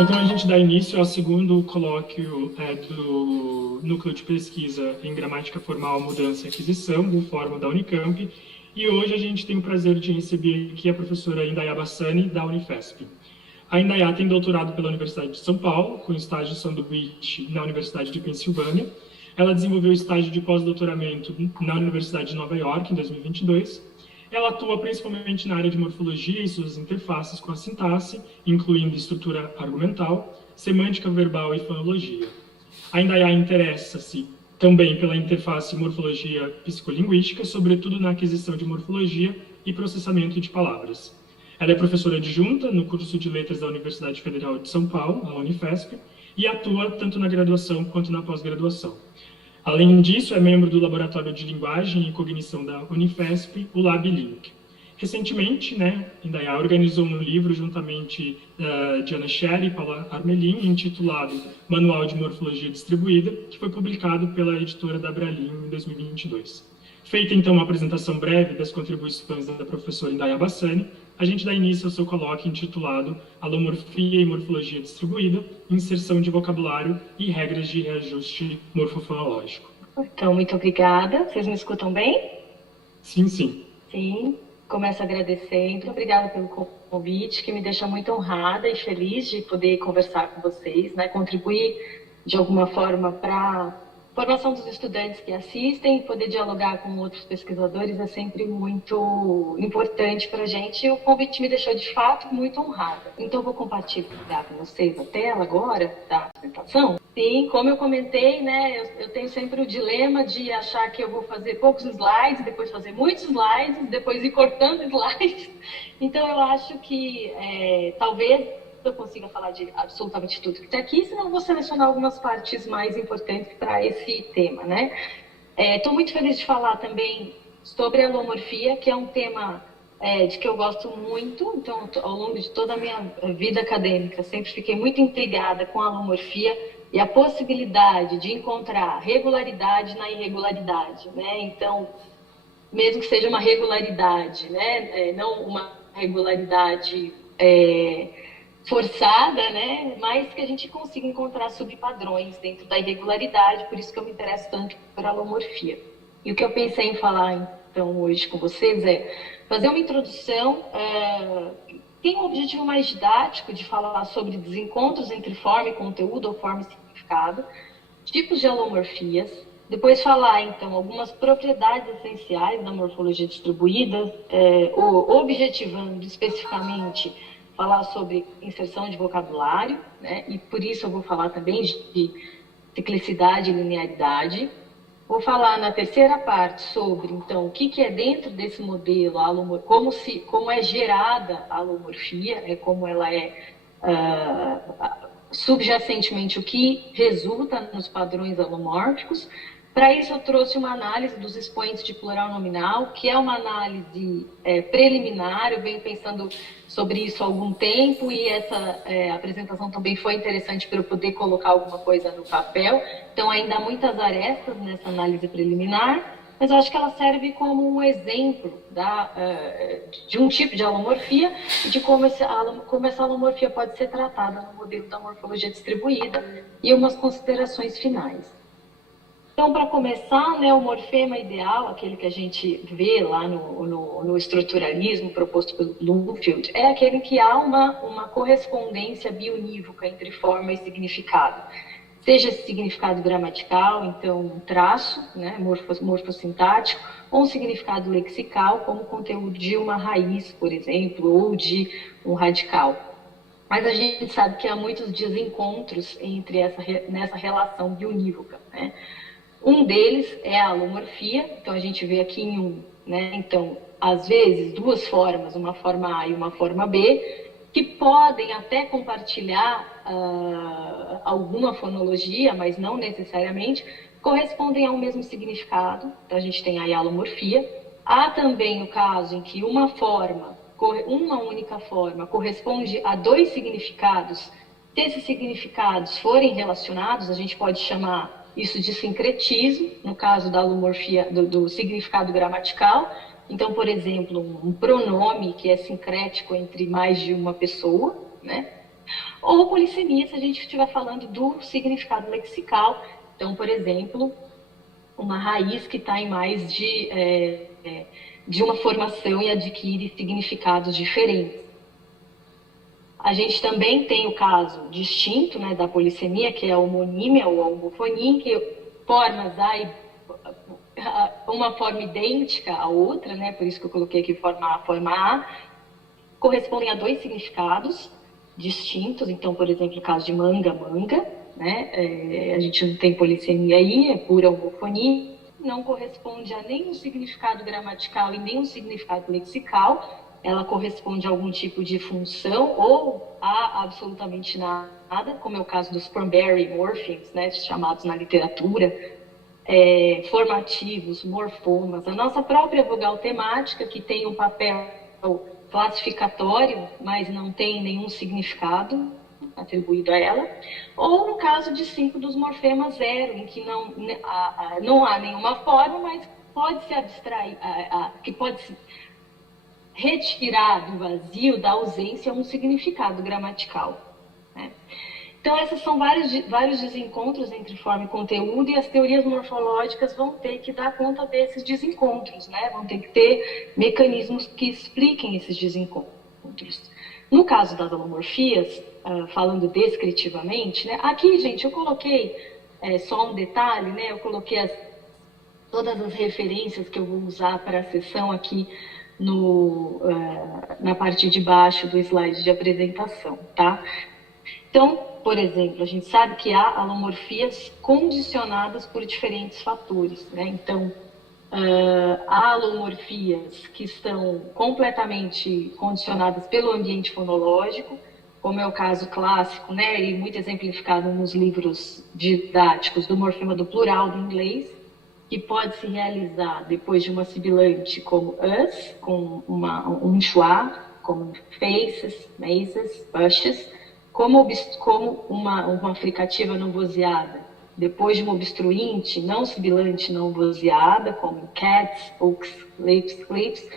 Então, a gente dá início ao segundo colóquio do Núcleo de Pesquisa em Gramática Formal, Mudança e Aquisição, do Fórum da Unicamp, e hoje a gente tem o prazer de receber aqui a professora Indaiá Bassani, da Unifesp. A Indaiá tem doutorado pela Universidade de São Paulo, com estágio sanduíche na Universidade de Pensilvânia. Ela desenvolveu estágio de pós-doutoramento na Universidade de Nova York, em 2022. Ela atua principalmente na área de morfologia e suas interfaces com a sintaxe, incluindo estrutura argumental, semântica verbal e fonologia. A Indaiá interessa-se também pela interface morfologia psicolinguística, sobretudo na aquisição de morfologia e processamento de palavras. Ela é professora adjunta no curso de Letras da Universidade Federal de São Paulo, a Unifesp, e atua tanto na graduação quanto na pós-graduação. Além disso, é membro do Laboratório de Linguagem e Cognição da Unifesp, o LabLink. Recentemente, Indaiá organizou um livro juntamente de Ana Scherer e Paula Armelin, intitulado Manual de Morfologia Distribuída, que foi publicado pela editora da Abralin em 2022. Feita, então, uma apresentação breve das contribuições da professora Indaiá Bassani, a gente dá início ao seu colóquio intitulado Alomorfia e Morfologia Distribuída, Inserção de Vocabulário e Regras de Reajuste Morfofonológico. Então, muito obrigada. Vocês me escutam bem? Sim, sim. Sim. Começo agradecendo. Obrigada pelo convite, que me deixa muito honrada e feliz de poder conversar com vocês, contribuir de alguma forma para a formação dos estudantes que assistem, poder dialogar com outros pesquisadores é sempre muito importante para a gente, e o convite me deixou de fato muito honrada. Então, vou compartilhar com vocês a tela agora da apresentação. Sim, como eu comentei, eu tenho sempre o dilema de achar que eu vou fazer poucos slides, depois fazer muitos slides, depois ir cortando slides. Então, eu acho que talvez eu consiga falar de absolutamente tudo que está aqui, senão eu vou selecionar algumas partes mais importantes para esse tema, Estou muito feliz de falar também sobre a alomorfia, que é um tema de que eu gosto muito. Então, ao longo de toda a minha vida acadêmica, sempre fiquei muito intrigada com a alomorfia e a possibilidade de encontrar regularidade na irregularidade, Então, mesmo que seja uma regularidade, não uma regularidade forçada, mas que a gente consiga encontrar subpadrões dentro da irregularidade, por isso que eu me interesso tanto por alomorfia. E o que eu pensei em falar, então, hoje com vocês é fazer uma introdução, tem um objetivo mais didático de falar sobre desencontros entre forma e conteúdo, ou forma e significado, tipos de alomorfias, depois falar, então, algumas propriedades essenciais da morfologia distribuída, objetivando especificamente falar sobre inserção de vocabulário, e por isso eu vou falar também de ciclicidade e linearidade. Vou falar na terceira parte sobre, então, o que é dentro desse modelo, como é gerada a alomorfia, como ela é subjacentemente o que resulta nos padrões alomórficos. Para isso, eu trouxe uma análise dos expoentes de plural nominal, que é uma análise preliminar. Eu venho pensando sobre isso há algum tempo e essa apresentação também foi interessante para eu poder colocar alguma coisa no papel. Então, ainda há muitas arestas nessa análise preliminar, mas eu acho que ela serve como um exemplo de um tipo de alomorfia e de como essa alomorfia pode ser tratada no modelo da morfologia distribuída e umas considerações finais. Então, para começar, o morfema ideal, aquele que a gente vê lá no estruturalismo proposto pelo Bloomfield, é aquele que há uma correspondência bionívoca entre forma e significado. Seja esse significado gramatical, então um traço, morfossintático, ou um significado lexical, como o conteúdo de uma raiz, por exemplo, ou de um radical. Mas a gente sabe que há muitos desencontros nessa relação bionívoca, Um deles é a alomorfia, então a gente vê aqui em um, Então, às vezes, duas formas, uma forma A e uma forma B, que podem até compartilhar alguma fonologia, mas não necessariamente, correspondem ao mesmo significado. Então, a gente tem aí a alomorfia. Há também o caso em que uma única forma corresponde a dois significados. Se esses significados forem relacionados, a gente pode chamar isso de sincretismo, no caso da alomorfia, do significado gramatical. Então, por exemplo, um pronome que é sincrético entre mais de uma pessoa, Ou polissemia, se a gente estiver falando do significado lexical. Então, por exemplo, uma raiz que está em mais de uma formação e adquire significados diferentes. A gente também tem o caso distinto, né, da polissemia, que é a homonímia ou a homofonia, que formas uma forma idêntica à outra, né, por isso que eu coloquei aqui forma A, forma A, correspondem a dois significados distintos. Então, por exemplo, o caso de manga, manga, né, a gente não tem polissemia aí, é pura homofonia, não corresponde a nenhum significado gramatical e nenhum significado lexical. Ela corresponde a algum tipo de função ou a absolutamente nada, como é o caso dos Cranberry morphemes, né, chamados na literatura, formativos, morfomas, a nossa própria vogal temática, que tem um papel classificatório, mas não tem nenhum significado atribuído a ela, ou no caso de 5 dos morfemas zero, em que não há nenhuma forma, mas pode se abstrair, que pode se retirar do vazio, da ausência, um significado gramatical, né? Então, esses são vários desencontros entre forma e conteúdo, e as teorias morfológicas vão ter que dar conta desses desencontros, né? Vão ter que ter mecanismos que expliquem esses desencontros. No caso das alomorfias, falando descritivamente, né? Aqui, gente, eu coloquei só um detalhe, né? Eu coloquei todas as referências que eu vou usar para a sessão aqui na parte de baixo do slide de apresentação, tá? Então, por exemplo, a gente sabe que há alomorfias condicionadas por diferentes fatores, né? Então, há alomorfias que estão completamente condicionadas pelo ambiente fonológico, como é o caso clássico, né, e muito exemplificado nos livros didáticos do morfema do plural do inglês, que pode se realizar depois de uma sibilante como us, com um schwa, como faces, maces, bushes, como uma fricativa não vozeada, depois de uma obstruinte não sibilante não vozeada, como cats, oaks, lips, clips,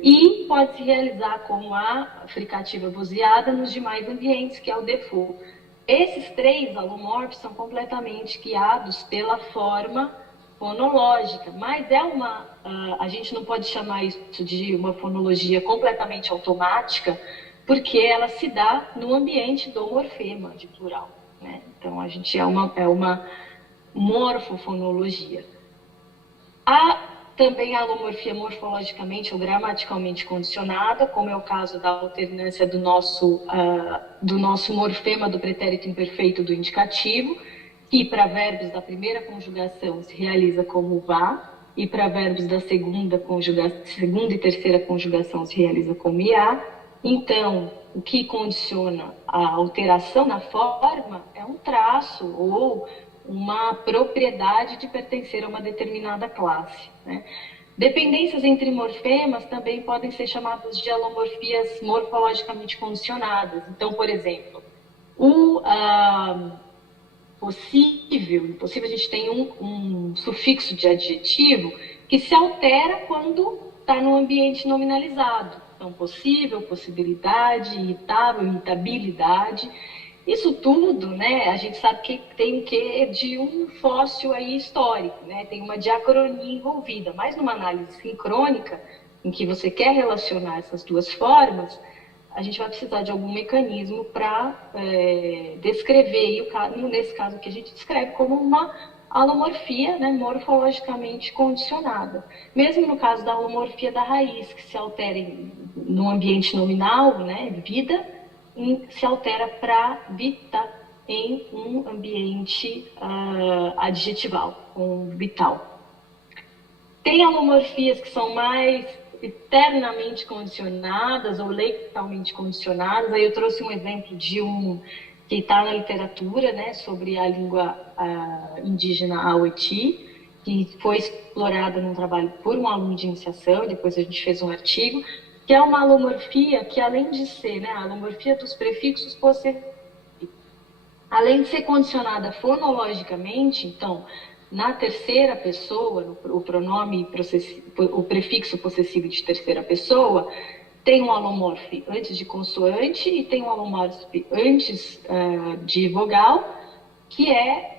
e pode se realizar como a fricativa vozeada nos demais ambientes, que é o default. Esses 3 alomorfos são completamente guiados pela forma fonológica, mas a gente não pode chamar isso de uma fonologia completamente automática, porque ela se dá no ambiente do morfema de plural, né? Então, a gente é uma morfofonologia. Há também a alomorfia morfologicamente ou gramaticalmente condicionada, como é o caso da alternância do nosso morfema do pretérito imperfeito do indicativo, que para verbos da primeira conjugação se realiza como vá, e para verbos da segunda e terceira conjugação se realiza como iá. Então, o que condiciona a alteração na forma é um traço ou uma propriedade de pertencer a uma determinada classe, né? Dependências entre morfemas também podem ser chamadas de alomorfias morfologicamente condicionadas. Então, por exemplo, impossível, a gente tem um sufixo de adjetivo que se altera quando está no ambiente nominalizado. Então, possível, possibilidade, irritável, irritabilidade. Isso tudo, né, a gente sabe que tem o quê de um fóssil aí histórico, né? Tem uma diacronia envolvida, mas numa análise sincrônica, em que você quer relacionar essas duas formas, a gente vai precisar de algum mecanismo para descrever, e nesse caso que a gente descreve como uma alomorfia, né, morfologicamente condicionada. Mesmo no caso da alomorfia da raiz, que se altera no ambiente nominal, né, vida, se altera para vita em um ambiente adjetival, um vital. Tem alomorfias que são mais eternamente condicionadas ou leitalmente condicionadas. Aí eu trouxe um exemplo de que está na literatura, né, sobre a língua indígena Aweti, que foi explorada num trabalho por um aluno de iniciação, depois a gente fez um artigo, que é uma alomorfia que, além de ser, né, a alomorfia dos prefixos possessivos, além de ser condicionada fonologicamente, então, na terceira pessoa, o pronome, o prefixo possessivo de terceira pessoa, tem um alomorfe antes de consoante e tem um alomorfe antes de vogal, que é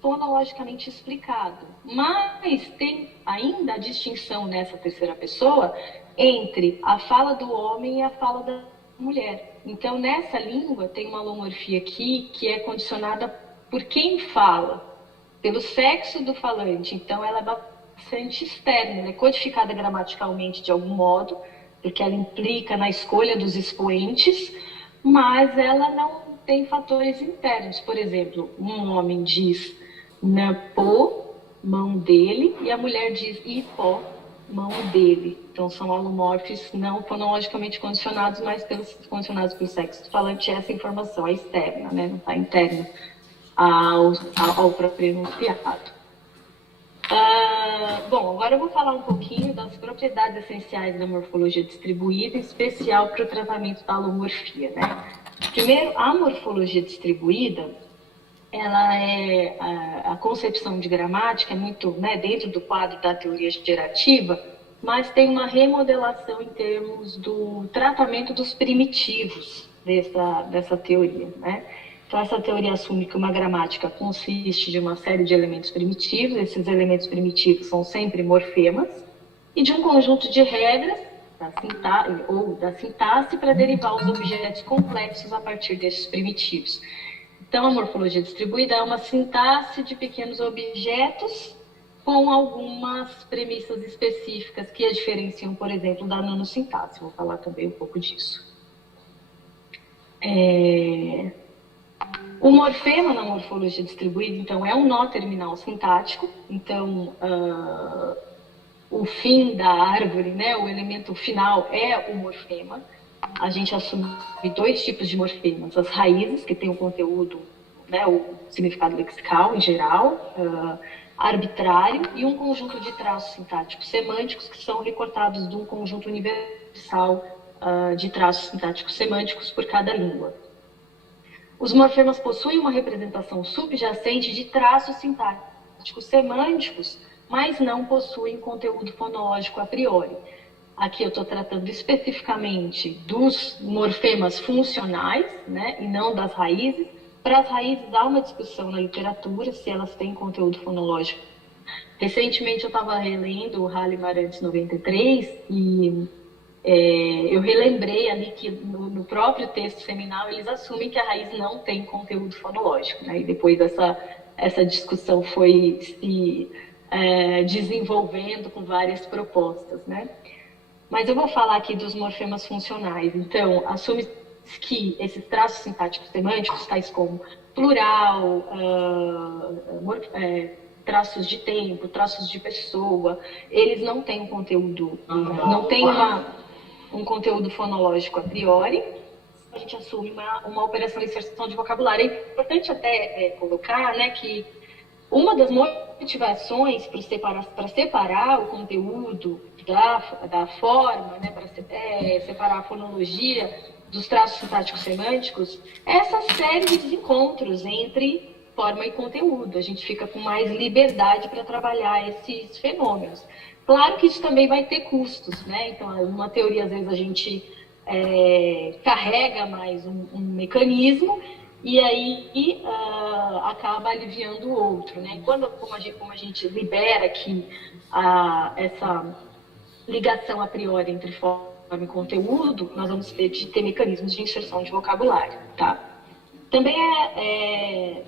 fonologicamente explicado. Mas tem ainda a distinção nessa terceira pessoa entre a fala do homem e a fala da mulher. Então, nessa língua, tem uma alomorfia aqui que é condicionada por quem fala, pelo sexo do falante. Então, ela é bastante externa, ela é codificada gramaticalmente de algum modo, porque ela implica na escolha dos expoentes, mas ela não tem fatores internos. Por exemplo, um homem diz na pô, mão dele, e a mulher diz ipó, mão dele. Então, são alomorfes não fonologicamente condicionados, mas condicionados pelo sexo do falante. Essa informação é externa, né? Não está interna ao próprio enunciado. Bom, agora eu vou falar um pouquinho das propriedades essenciais da morfologia distribuída, em especial para o tratamento da alomorfia, né? Primeiro, a morfologia distribuída, ela é a concepção de gramática, é muito, né, dentro do quadro da teoria gerativa, mas tem uma remodelação em termos do tratamento dos primitivos dessa teoria, né? Então, essa teoria assume que uma gramática consiste de uma série de elementos primitivos, esses elementos primitivos são sempre morfemas, e de um conjunto de regras da sintaxe para derivar os objetos complexos a partir desses primitivos. Então, a morfologia distribuída é uma sintaxe de pequenos objetos com algumas premissas específicas que a diferenciam, por exemplo, da nanosintaxe. Vou falar também um pouco disso. O morfema na morfologia distribuída, então, é um nó terminal sintático. Então, o fim da árvore, né, o elemento final é o morfema. A gente assume dois tipos de morfemas. As raízes, que têm o conteúdo, né, o significado lexical em geral, arbitrário, e um conjunto de traços sintáticos semânticos que são recortados de um conjunto universal de traços sintáticos semânticos por cada língua. Os morfemas possuem uma representação subjacente de traços sintáticos semânticos, mas não possuem conteúdo fonológico a priori. Aqui eu estou tratando especificamente dos morfemas funcionais, né, e não das raízes. Para as raízes há uma discussão na literatura se elas têm conteúdo fonológico. Recentemente eu estava relendo o Halley-Marantz 93 e eu relembrei ali que no próprio texto seminal eles assumem que a raiz não tem conteúdo fonológico, né? E depois essa discussão foi se desenvolvendo com várias propostas, né? Mas eu vou falar aqui dos morfemas funcionais. Então, assume que esses traços sintáticos semânticos, tais como plural, traços de tempo, traços de pessoa, eles não têm um conteúdo, não têm um conteúdo fonológico a priori. A gente assume uma operação de inserção de vocabulário. É importante até colocar, né, que uma das motivações para separar o conteúdo da forma, né, para separar a fonologia dos traços sintáticos semânticos, é essa série de desencontros entre forma e conteúdo. A gente fica com mais liberdade para trabalhar esses fenômenos. Claro que isso também vai ter custos, né? Então, numa teoria, às vezes, a gente carrega mais um mecanismo e aí acaba aliviando o outro, né? Como a gente libera aqui essa ligação a priori entre forma e conteúdo, nós vamos ter mecanismos de inserção de vocabulário, tá? Também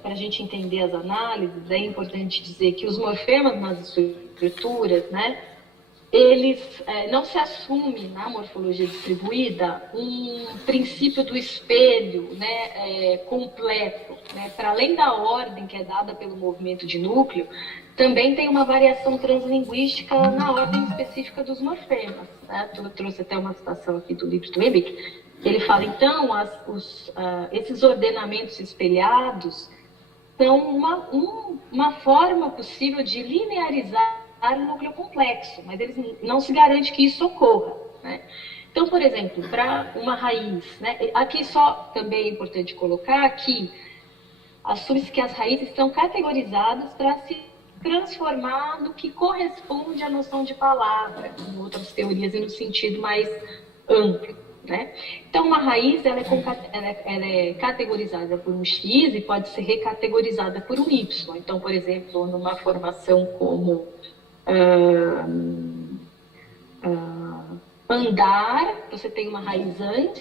para a gente entender as análises, é importante dizer que os morfemas nas estruturas, né, eles não se assume na morfologia distribuída um princípio do espelho, né, completo, né? Para além da ordem que é dada pelo movimento de núcleo, também tem uma variação translinguística na ordem específica dos morfemas, né? Eu trouxe até uma citação aqui do livro do Liebig. Ele fala, então, esses ordenamentos espelhados são uma forma possível de linearizar o núcleo complexo, mas eles não se garante que isso ocorra, né? Então, por exemplo, para uma raiz, né, aqui só também é importante colocar que assume-se que as raízes são categorizadas para se transformar no que corresponde à noção de palavra, em outras teorias e no sentido mais amplo, né? Então, uma raiz ela é categorizada por um X e pode ser recategorizada por um Y. Então, por exemplo, numa formação como andar, você tem uma raiz and,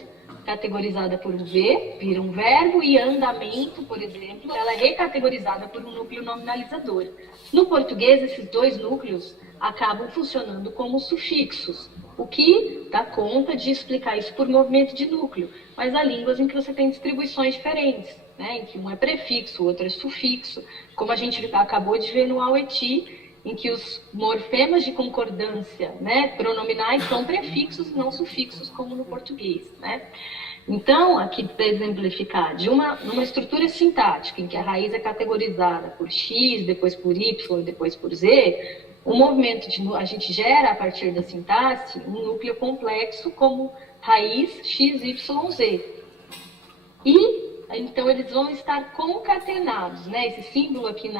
categorizada por um V, vira um verbo, e andamento, por exemplo, ela é recategorizada por um núcleo nominalizador. No português, esses dois núcleos acabam funcionando como sufixos, o que dá conta de explicar isso por movimento de núcleo, mas há línguas em que você tem distribuições diferentes, né, em que um é prefixo, o outro é sufixo, como a gente acabou de ver no Aueti, em que os morfemas de concordância, né, pronominais são prefixos e não sufixos, como no português, né? Então, aqui para exemplificar, numa estrutura sintática, em que a raiz é categorizada por X, depois por Y e depois por Z, o movimento a gente gera, a partir da sintaxe, um núcleo complexo como raiz X, Y, Z. E então eles vão estar concatenados, né? Esse símbolo aqui,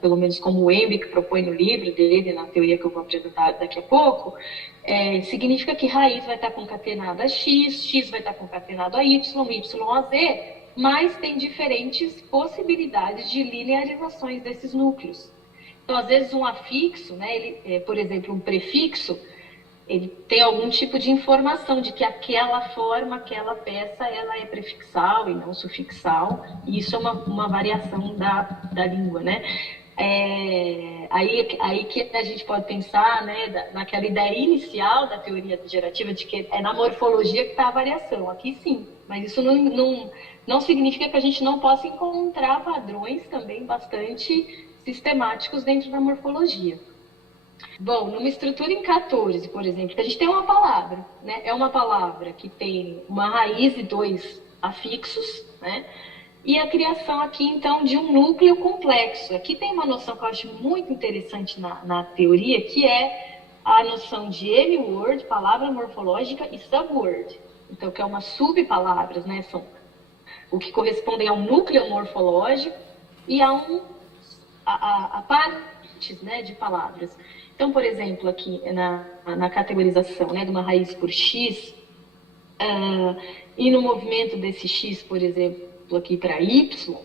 pelo menos como o Embick propõe no livro dele, na teoria que eu vou apresentar daqui a pouco, significa que raiz vai estar concatenada a X, X vai estar concatenado a Y, Y a Z, mas tem diferentes possibilidades de linearizações desses núcleos. Então, às vezes, um afixo, né, por exemplo, um prefixo, ele tem algum tipo de informação de que aquela forma, aquela peça, ela é prefixal e não sufixal, e isso é uma variação da língua, né? Aí que a gente pode pensar, né, naquela ideia inicial da teoria gerativa de que é na morfologia que está a variação. Aqui sim, mas isso não significa que a gente não possa encontrar padrões também bastante sistemáticos dentro da morfologia. Bom, numa estrutura em 14, por exemplo, a gente tem uma palavra, né? É uma palavra que tem uma raiz e dois afixos, né? E a criação aqui, então, de um núcleo complexo. Aqui tem uma noção que eu acho muito interessante na teoria, que é a noção de M-word, palavra morfológica, e sub-word. Então, que é uma subpalavras, né? São o que correspondem a um núcleo morfológico e a partes, né, de palavras. Então, por exemplo, aqui na categorização, né, de uma raiz por X, e no movimento desse X, por exemplo, aqui para Y,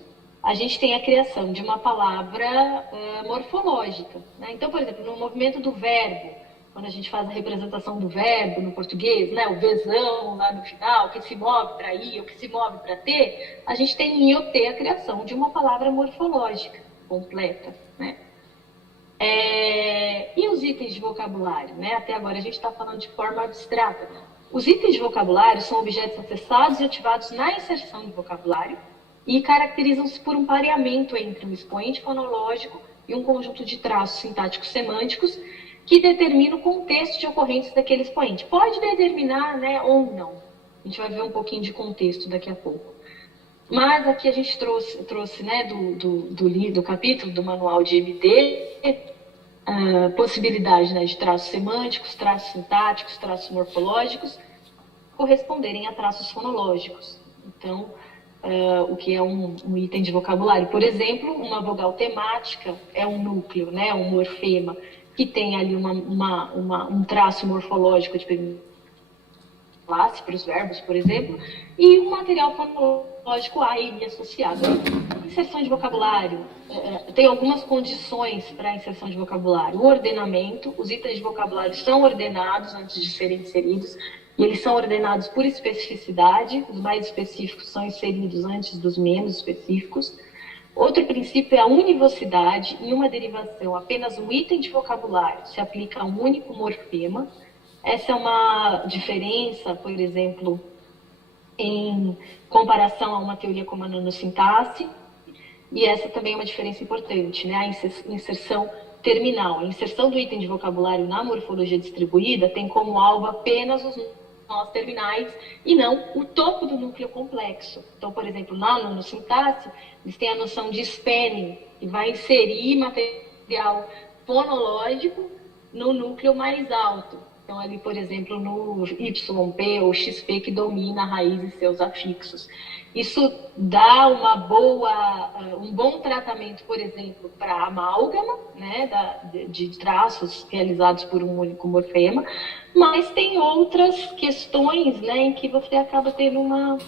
a gente tem a criação de uma palavra morfológica, né? Então, por exemplo, no movimento do verbo, quando a gente faz a representação do verbo no português, né, o Vzão lá no final, que se move para I ou que se move para T, a gente tem em IoT a criação de uma palavra morfológica completa, né? E os itens de vocabulário, né? Até agora a gente está falando de forma abstrata. Os itens de vocabulário são objetos acessados e ativados na inserção de vocabulário e caracterizam-se por um pareamento entre um expoente fonológico e um conjunto de traços sintáticos semânticos que determina o contexto de ocorrência daquele expoente. Pode determinar, né, ou não. A gente vai ver um pouquinho de contexto daqui a pouco. Mas aqui a gente trouxe né, do capítulo do manual de MD, possibilidade, né, de traços semânticos, traços sintáticos, traços morfológicos, corresponderem a traços fonológicos. Então, o que é um item de vocabulário. Por exemplo, uma vogal temática é um núcleo, né, um morfema, que tem ali um traço morfológico de classe para os verbos, por exemplo, e um material fonológico A e I associado. Inserção de vocabulário, tem algumas condições para a inserção de vocabulário. O ordenamento, os itens de vocabulário são ordenados antes de serem inseridos, e eles são ordenados por especificidade, os mais específicos são inseridos antes dos menos específicos. Outro princípio é a univocidade. Em uma derivação, apenas um item de vocabulário se aplica a um único morfema. Essa é uma diferença, por exemplo, em comparação a uma teoria como a nanosintaxe, e essa também é uma diferença importante, né? A inserção terminal. A inserção do item de vocabulário na morfologia distribuída tem como alvo apenas os nós terminais e não o topo do núcleo complexo. Então, por exemplo, na nanosintaxe, eles têm a noção de spanning, que vai inserir material fonológico no núcleo mais alto. Então, ali, por exemplo, no YP ou XP, que domina a raiz e seus afixos. Isso dá um bom tratamento, por exemplo, para amálgama, né, de traços realizados por um único morfema, mas tem outras questões, né, em que você acaba tendo um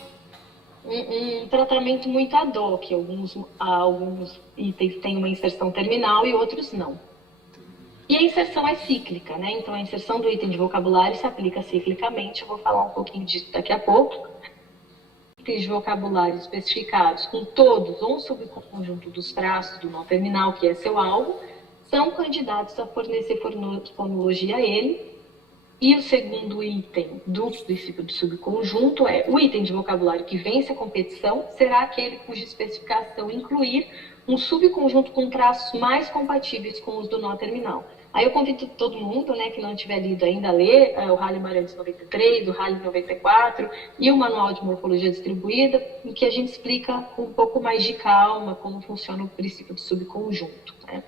tratamento muito ad hoc. Alguns itens têm uma inserção terminal e outros não. E a inserção é cíclica, né? Então, a inserção do item de vocabulário se aplica ciclicamente. Eu vou falar um pouquinho disso daqui a pouco. Itens de vocabulário especificados com todos ou um subconjunto dos traços do nó terminal, que é seu alvo, são candidatos a fornecer fonologia a ele. E o segundo item do princípio do subconjunto é o item de vocabulário que vence a competição será aquele cuja especificação incluir um subconjunto com traços mais compatíveis com os do nó terminal. Aí eu convido todo mundo, né, que não tiver lido ainda a ler o Halley Marantz 93, o Halley 94 e o Manual de Morfologia Distribuída, em que a gente explica com um pouco mais de calma como funciona o princípio do subconjunto, né?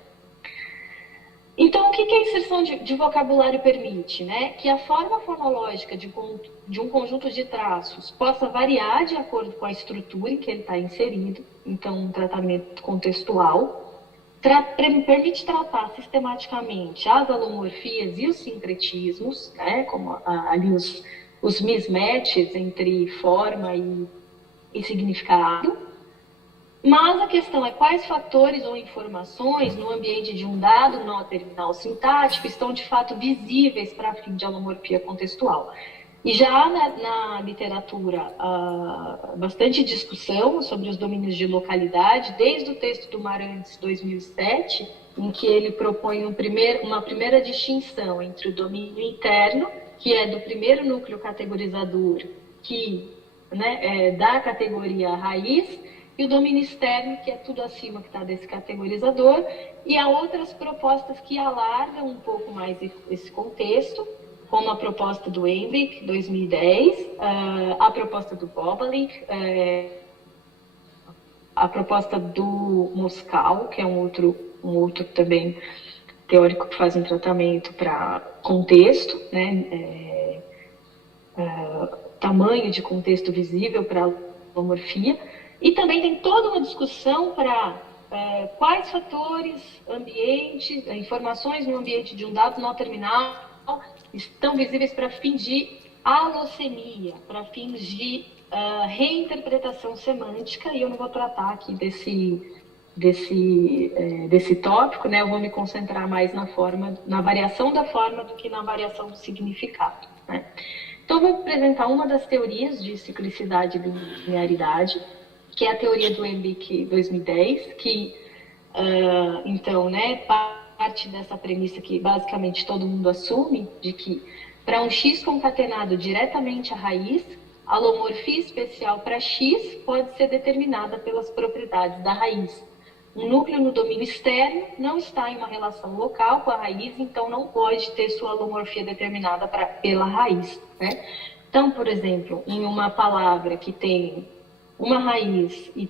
Então, o que a inserção de vocabulário permite? Né? Que a forma fonológica de um conjunto de traços possa variar de acordo com a estrutura em que ele está inserido, então um tratamento contextual, permite tratar sistematicamente as alomorfias e os sincretismos, né? Como ali os mismatches entre forma e significado. Mas a questão é quais fatores ou informações no ambiente de um dado nó terminal sintático estão de fato visíveis para fim de alomorfia contextual. E já na literatura, bastante discussão sobre os domínios de localidade, desde o texto do Marantz 2007, em que ele propõe uma primeira distinção entre o domínio interno, que é do primeiro núcleo categorizador, que é da categoria raiz, e o domínio externo, que é tudo acima que está desse categorizador, e há outras propostas que alargam um pouco mais esse contexto, como a proposta do Embrich, 2010, a proposta do Bobalik, a proposta do Moscal, que é um outro também teórico que faz um tratamento para contexto, né, tamanho de contexto visível para a alomorfia. E também tem toda uma discussão para quais fatores, ambientes, informações no ambiente de um dado nó terminal estão visíveis para fins de alossemia, para fins de reinterpretação semântica, e eu não vou tratar aqui desse tópico, né? Eu vou me concentrar mais na variação da forma do que na variação do significado, né? Então, eu vou apresentar uma das teorias de ciclicidade e linearidade, que é a teoria do Embrich 2010, que, então, né, parte dessa premissa que basicamente todo mundo assume, de que para um X concatenado diretamente à raiz, a alomorfia especial para X pode ser determinada pelas propriedades da raiz. Um núcleo no domínio externo não está em uma relação local com a raiz, então não pode ter sua alomorfia determinada pela raiz, né? Então, por exemplo, em uma palavra que tem uma raiz e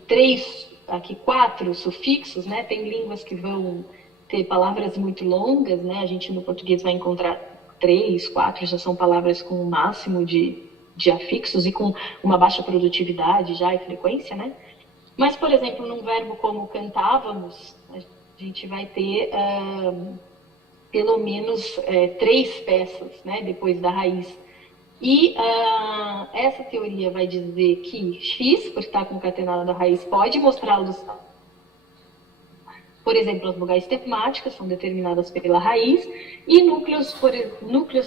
quatro sufixos, né? Tem línguas que vão ter palavras muito longas, né? A gente no português vai encontrar 3, 4, já são palavras com o máximo de afixos e com uma baixa produtividade já e frequência, né? Mas, por exemplo, num verbo como cantávamos, a gente vai ter pelo menos 3 peças, né? Depois da raiz. E essa teoria vai dizer que X, por estar concatenado à raiz, pode mostrá-los. Por exemplo, as vogais temáticas são determinadas pela raiz, e núcleos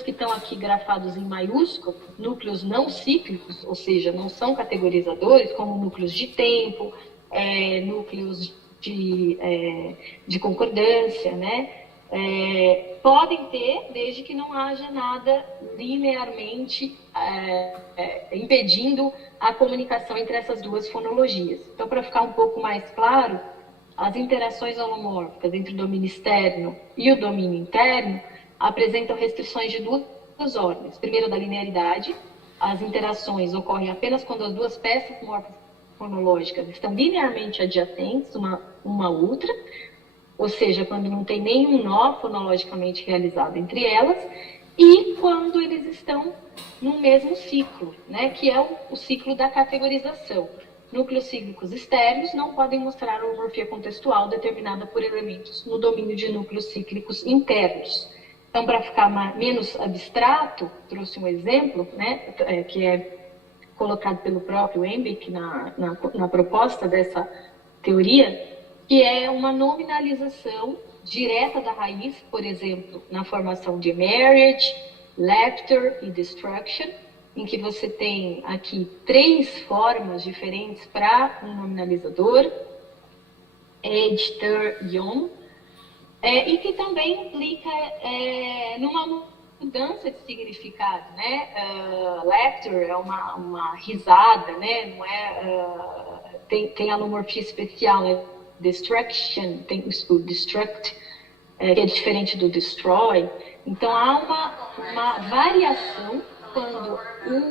que estão aqui grafados em maiúsculo, núcleos não cíclicos, ou seja, não são categorizadores, como núcleos de tempo, núcleos de concordância, né? Podem ter, desde que não haja nada linearmente impedindo a comunicação entre essas duas fonologias. Então, para ficar um pouco mais claro, as interações holomórficas entre o domínio externo e o domínio interno apresentam restrições de duas ordens. Primeiro, da linearidade. As interações ocorrem apenas quando as duas peças morfofonológicas estão linearmente adjacentes uma à outra, ou seja, quando não tem nenhum nó fonologicamente realizado entre elas, e quando eles estão no mesmo ciclo, né, que é o ciclo da categorização. núcleos cíclicos externos não podem mostrar holomorfia contextual determinada por elementos no domínio de núcleos cíclicos internos. Então, para ficar menos abstrato, trouxe um exemplo, né, que é colocado pelo próprio Embick na proposta dessa teoria, que é uma nominalização direta da raiz, por exemplo, na formação de marriage, laughter e destruction, em que você tem aqui 3 formas diferentes para um nominalizador, ed, ter, yom, e que também implica numa mudança de significado, né? Laughter é uma risada, né? Não é, tem alomorfia especial, né? Destruction, tem o destruct, que é diferente do destroy. Então, há uma variação quando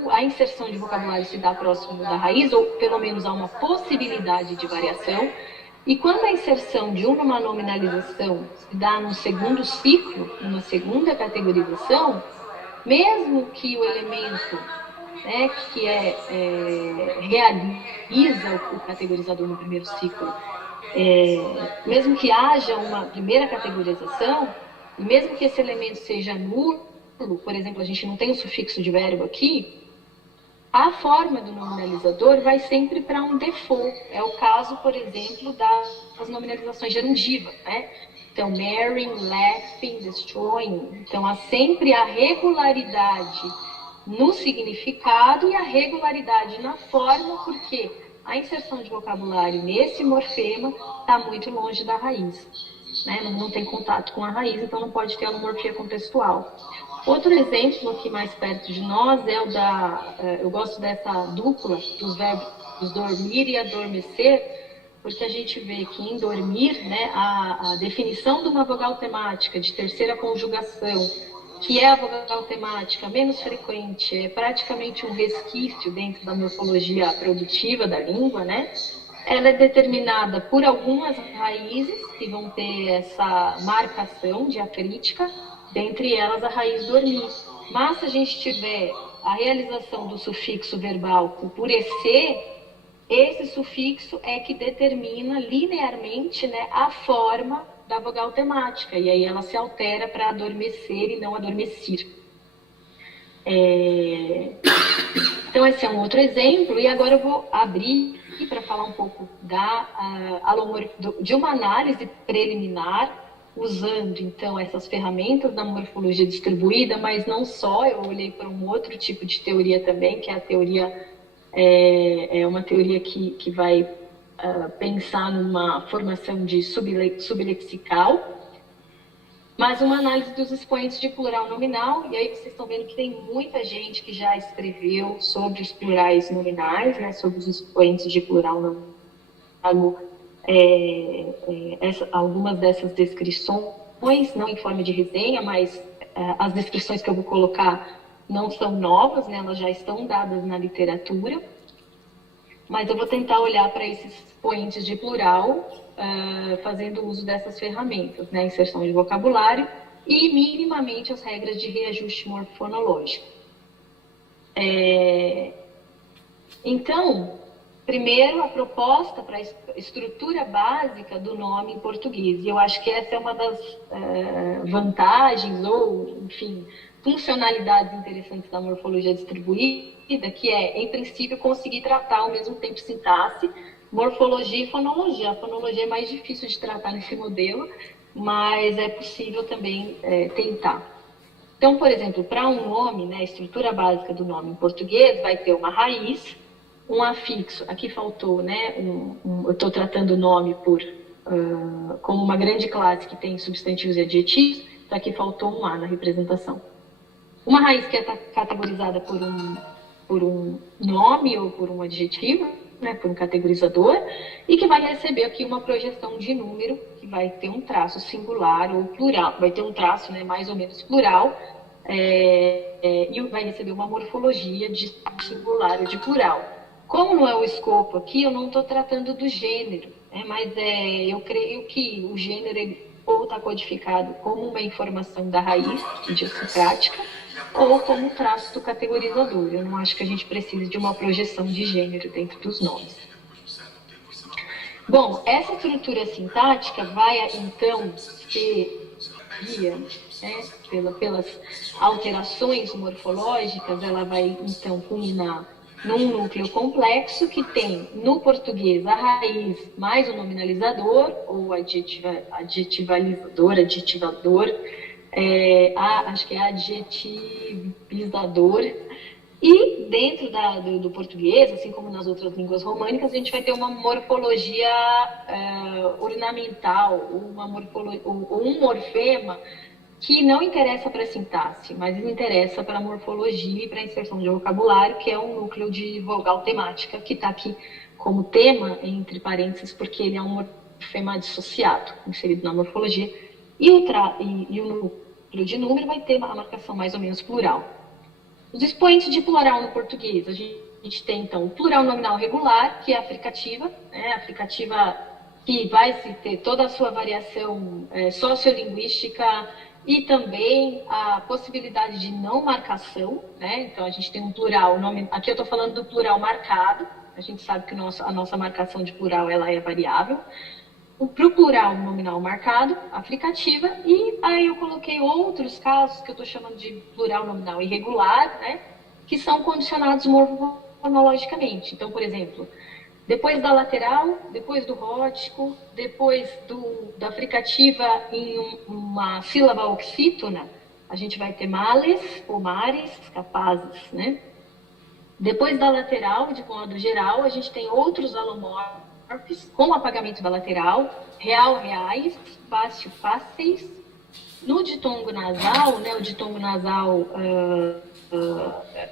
a inserção de vocabulário se dá próximo da raiz, ou pelo menos há uma possibilidade de variação. E quando a inserção de uma nominalização se dá num segundo ciclo, numa segunda categorização, mesmo que o elemento, né, que realiza o categorizador no primeiro ciclo, mesmo que haja uma primeira categorização, e mesmo que esse elemento seja nulo, por exemplo, a gente não tem o sufixo de verbo aqui, a forma do nominalizador vai sempre para um default. É o caso, por exemplo, das nominalizações gerundivas, né? Então, marrying, laughing, destroying. Então, há sempre a regularidade no significado e a regularidade na forma, porque a inserção de vocabulário nesse morfema está muito longe da raiz, né? Não tem contato com a raiz, então não pode ter alomorfia contextual. Outro exemplo aqui mais perto de nós é o eu gosto dessa dupla dos verbos dormir e adormecer, porque a gente vê que em dormir, né, a definição de uma vogal temática de terceira conjugação, que é a vogal temática menos frequente, é praticamente um resquício dentro da morfologia produtiva da língua, né? Ela é determinada por algumas raízes que vão ter essa marcação diacrítica, dentre elas a raiz dormir. Mas se a gente tiver a realização do sufixo verbal por esse sufixo é que determina linearmente, né, a forma da vogal temática, e aí ela se altera para adormecer e não adormecir. Então esse é um outro exemplo, e agora eu vou abrir para falar um pouco de uma análise preliminar, usando, então, essas ferramentas da morfologia distribuída, mas não só, eu olhei para um outro tipo de teoria também, que é a teoria, uma teoria que vai pensar numa formação de sublexical, mas uma análise dos expoentes de plural nominal, e aí vocês estão vendo que tem muita gente que já escreveu sobre os plurais nominais, né, sobre os expoentes de plural nominal, algumas dessas descrições, não em forma de resenha, mas as descrições que eu vou colocar não são novas, né, elas já estão dadas na literatura, mas eu vou tentar olhar para esses expoentes de plural, fazendo uso dessas ferramentas, né, inserção de vocabulário e minimamente as regras de reajuste morfonológico. Então, primeiro, a proposta para a estrutura básica do nome em português. E eu acho que essa é uma das vantagens ou, enfim, funcionalidades interessantes da morfologia distribuída, que é, em princípio, conseguir tratar ao mesmo tempo sintaxe, morfologia e fonologia. A fonologia é mais difícil de tratar nesse modelo, mas é possível também tentar. Então, por exemplo, para um nome, né, a estrutura básica do nome em português vai ter uma raiz, um afixo, aqui faltou, né, eu estou tratando o nome como uma grande classe que tem substantivos e adjetivos, então aqui faltou um A na representação. Uma raiz que é categorizada por um nome ou por um adjetivo, né, por um categorizador, e que vai receber aqui uma projeção de número, que vai ter um traço singular ou plural, vai ter um traço, né, mais ou menos plural, e vai receber uma morfologia de singular ou de plural. Como não é o escopo aqui, eu não estou tratando do gênero, né? Mas eu creio que o gênero ele ou está codificado como uma informação da raiz idiosincrática ou como traço do categorizador. Eu não acho que a gente precise de uma projeção de gênero dentro dos nomes. Bom, essa estrutura sintática vai, então, ser guia, né, pelas alterações morfológicas, ela vai, então, culminar num núcleo complexo que tem, no português, a raiz mais o nominalizador, ou adjetivador, acho que é adjetivizador, e dentro do português, assim como nas outras línguas românicas, a gente vai ter uma morfologia ornamental, ou um morfema que não interessa para a sintaxe, mas interessa para a morfologia e para a inserção de vocabulário, que é um núcleo de vogal temática, que está aqui como tema, entre parênteses, porque ele é um morfema dissociado, inserido na morfologia, e o núcleo de número vai ter uma marcação mais ou menos plural. Os expoentes de plural no português, a gente tem, então, o plural nominal regular, que é a fricativa, né? A fricativa que vai ter toda a sua variação sociolinguística e também a possibilidade de não marcação, né? Então, a gente tem um plural, aqui eu estou falando do plural marcado, a gente sabe que a nossa marcação de plural ela é variável. Para o plural nominal marcado, a fricativa, e aí eu coloquei outros casos que eu estou chamando de plural nominal irregular, né, que são condicionados morfologicamente. Então, por exemplo, depois da lateral, depois do rótico, depois da fricativa em uma sílaba oxítona, a gente vai ter males, ou mares, capazes, né? Depois da lateral, de modo geral, a gente tem outros alomórficos com apagamento da lateral, real, reais, fácil, fáceis. No ditongo nasal, né, o ditongo nasal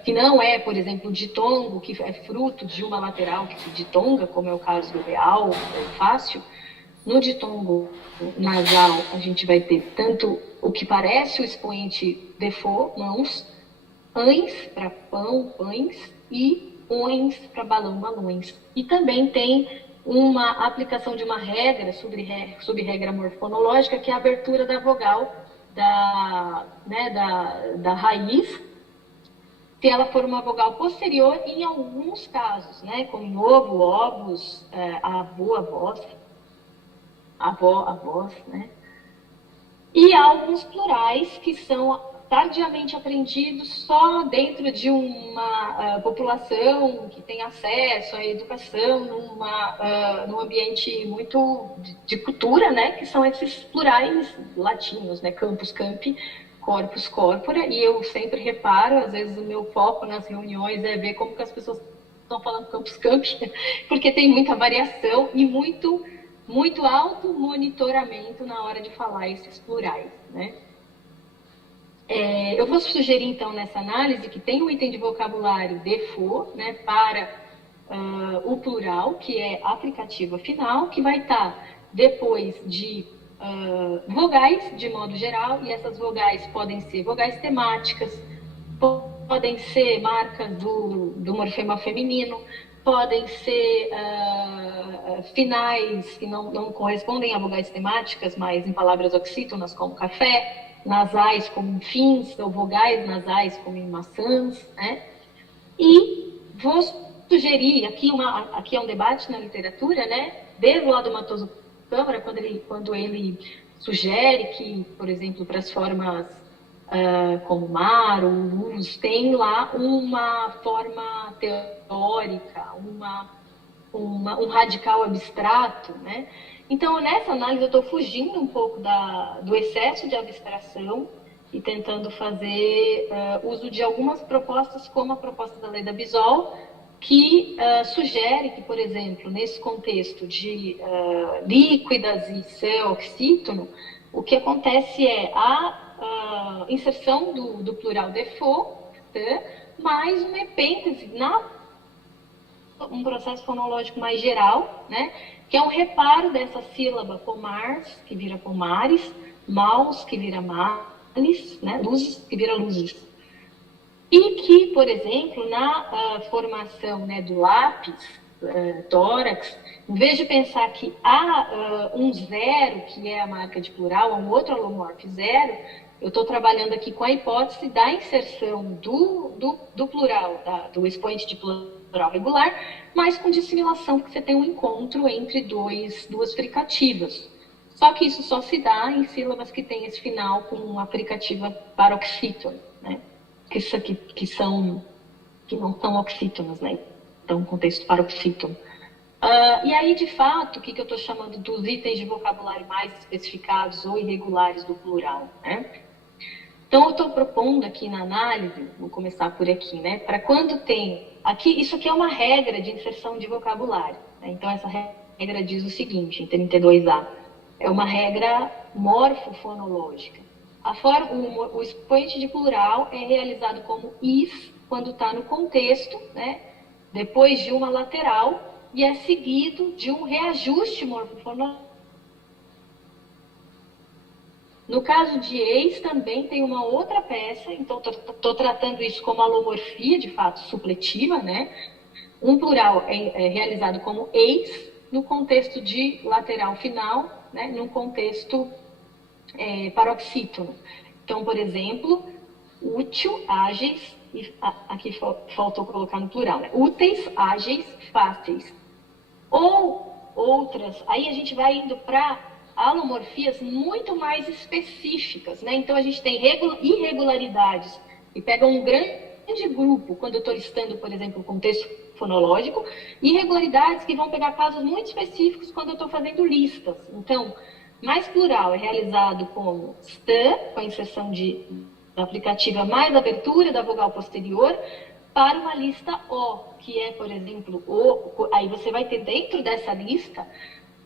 que não é, por exemplo, o ditongo, que é fruto de uma lateral que se ditonga, como é o caso do real ou fácil, no ditongo nasal a gente vai ter tanto o que parece o expoente default, mãos, ães para pão, pães, e ões para balão, balões. E também tem uma aplicação de uma regra, sub-regra morfonológica, que é a abertura da vogal da raiz, se ela for uma vogal posterior, em alguns casos, né, como em ovo, ovos, avô, avós, avó, avós, né? E há alguns plurais que são tardiamente aprendidos só dentro de uma população que tem acesso à educação num ambiente muito de cultura, né, que são esses plurais latinos, né, campus, campi, corpus, corpora, e eu sempre reparo, às vezes o meu foco nas reuniões é ver como que as pessoas estão falando campus, campi, porque tem muita variação e muito alto monitoramento na hora de falar esses plurais, né? Eu vou sugerir, então, nessa análise, que tem um item de vocabulário default, né, para o plural, que é aplicativa final, que vai estar depois de vogais, de modo geral, e essas vogais podem ser vogais temáticas, podem ser marcas do morfema feminino, podem ser finais que não correspondem a vogais temáticas, mas em palavras oxítonas, como café, nasais como em fins, ou vogais nasais como em maçãs, né? E vou sugerir, aqui é um debate na literatura, né? Desde lá do Matoso Câmara, quando ele sugere que, por exemplo, para as formas como mar ou luz, tem lá uma forma teórica, um radical abstrato, né? Então, nessa análise, eu estou fugindo um pouco do excesso de abstração e tentando fazer uso de algumas propostas, como a proposta da lei da Bisol, que sugere que, por exemplo, nesse contexto de líquidas e céu oxítono, o que acontece é a inserção do plural default, tá? Mais uma epêntese um processo fonológico mais geral, né? Que é um reparo dessa sílaba pomars, que vira pomares, maus, que vira males, né? Luzes, que vira luzes. E que, por exemplo, na formação, né, do lápis, tórax, em vez de pensar que há um zero, que é a marca de plural, um outro alomorfe zero, eu estou trabalhando aqui com a hipótese da inserção do plural, do expoente de plural plural regular, mas com dissimilação, porque você tem um encontro entre duas fricativas. Só que isso só se dá em sílabas que tem esse final com a fricativa paroxítona, né? Que não são oxítonas, né? Então, contexto paroxítono. E aí, de fato, o que eu estou chamando dos itens de vocabulário mais especificados ou irregulares do plural, né? Então, eu estou propondo aqui na análise, vou começar por aqui, né? Para quando tem... Isso aqui é uma regra de inserção de vocabulário, né? Então, essa regra diz o seguinte, em 32A, é uma regra morfofonológica. O expoente de plural é realizado como is, quando está no contexto, né? Depois de uma lateral, e é seguido de um reajuste morfofonológico. No caso de ex, também tem uma outra peça, então estou tratando isso como alomorfia, de fato, supletiva, né? Um plural é realizado como ex, no contexto de lateral final, né? Num contexto paroxítono. Então, por exemplo, útil, ágeis, e aqui faltou colocar no plural, né? Úteis, ágeis, fáceis. Ou outras, aí a gente vai indo para alomorfias muito mais específicas, né? Então a gente tem irregularidades e pega um grande grupo, quando eu estou listando, por exemplo, o contexto fonológico, irregularidades que vão pegar casos muito específicos quando eu estou fazendo listas. Então, mais plural é realizado como stan, com a inserção da aplicativa mais abertura da vogal posterior, para uma lista O, que é, por exemplo, aí você vai ter dentro dessa lista,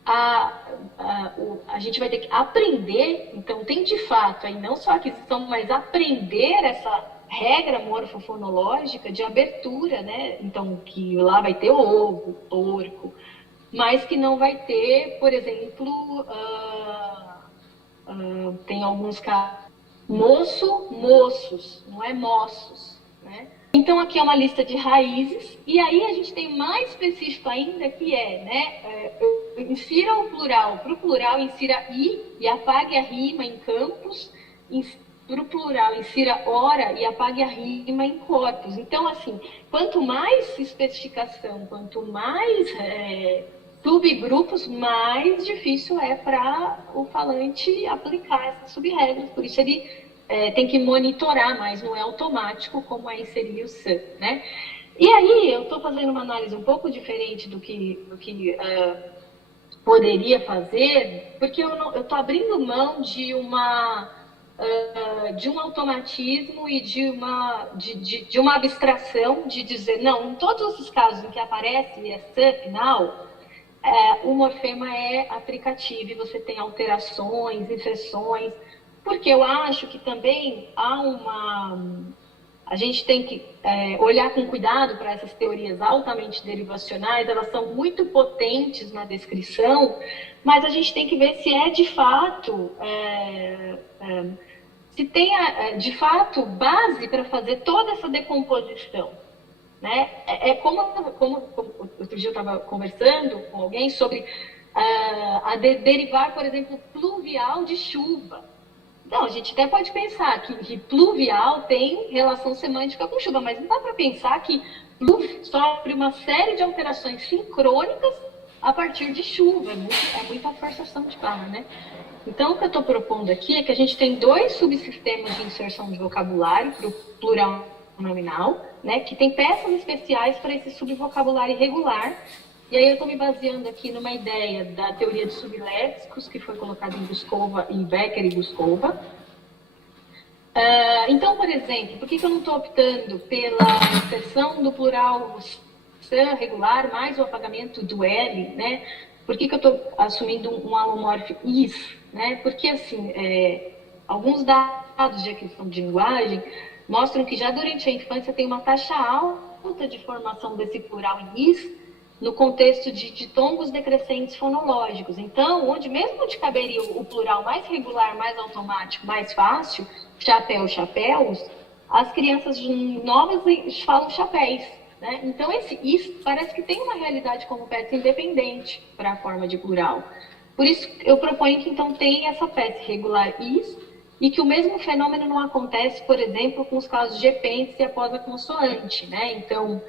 a gente vai ter que aprender, então tem de fato, aí não só aquisição, mas aprender essa regra morfofonológica de abertura, né? Então, que lá vai ter ovo, porco, mas que não vai ter, por exemplo, tem alguns casos, moço, moços, não é moços, né? Então, aqui é uma lista de raízes, e aí a gente tem mais específico ainda, que insira o plural, para o plural insira i e apague a rima em campos, para o plural insira hora e apague a rima em corpos. Então, assim, quanto mais especificação, quanto mais subgrupos, mais difícil é para o falante aplicar essas subregras, por isso ele tem que monitorar, mas não é automático, como aí seria o SAM, né? E aí, eu estou fazendo uma análise um pouco diferente do que poderia fazer, porque eu estou abrindo mão de um automatismo e de uma abstração de dizer, não, em todos os casos em que aparece essa final, o morfema é aplicativo e você tem alterações, inserções, porque eu acho que também a gente tem que olhar com cuidado para essas teorias altamente derivacionais, elas são muito potentes na descrição, mas a gente tem que ver se de fato, se tem de fato base para fazer toda essa decomposição. Né? Como outro dia eu estava conversando com alguém sobre derivar, por exemplo, pluvial de chuva. Então, a gente até pode pensar que pluvial tem relação semântica com chuva, mas não dá para pensar que pluv sofre uma série de alterações sincrônicas a partir de chuva. É muita forçação de barra, né? Então, o que eu estou propondo aqui é que a gente tem dois subsistemas de inserção de vocabulário para o plural nominal, né, que tem peças especiais para esse subvocabulário irregular. E aí eu estou me baseando aqui numa ideia da teoria de subléxicos, que foi colocada em Guskova, em Becker e Guskova. Então, por exemplo, por que eu não estou optando pela inserção do plural regular mais o apagamento do L, né? Por que eu estou assumindo um alomorfo is, né? Porque, assim, alguns dados de aquisição de linguagem mostram que já durante a infância tem uma taxa alta de formação desse plural em is, no contexto de ditongos decrescentes fonológicos. Então, onde caberia o plural mais regular, mais automático, mais fácil, chapéu, chapéus, as crianças novas falam chapéus, né? Então, isso parece que tem uma realidade como peça independente para a forma de plural. Por isso, eu proponho que, então, tenha essa peça regular is, e que o mesmo fenômeno não acontece, por exemplo, com os casos de epêndice após a consoante, né? Então,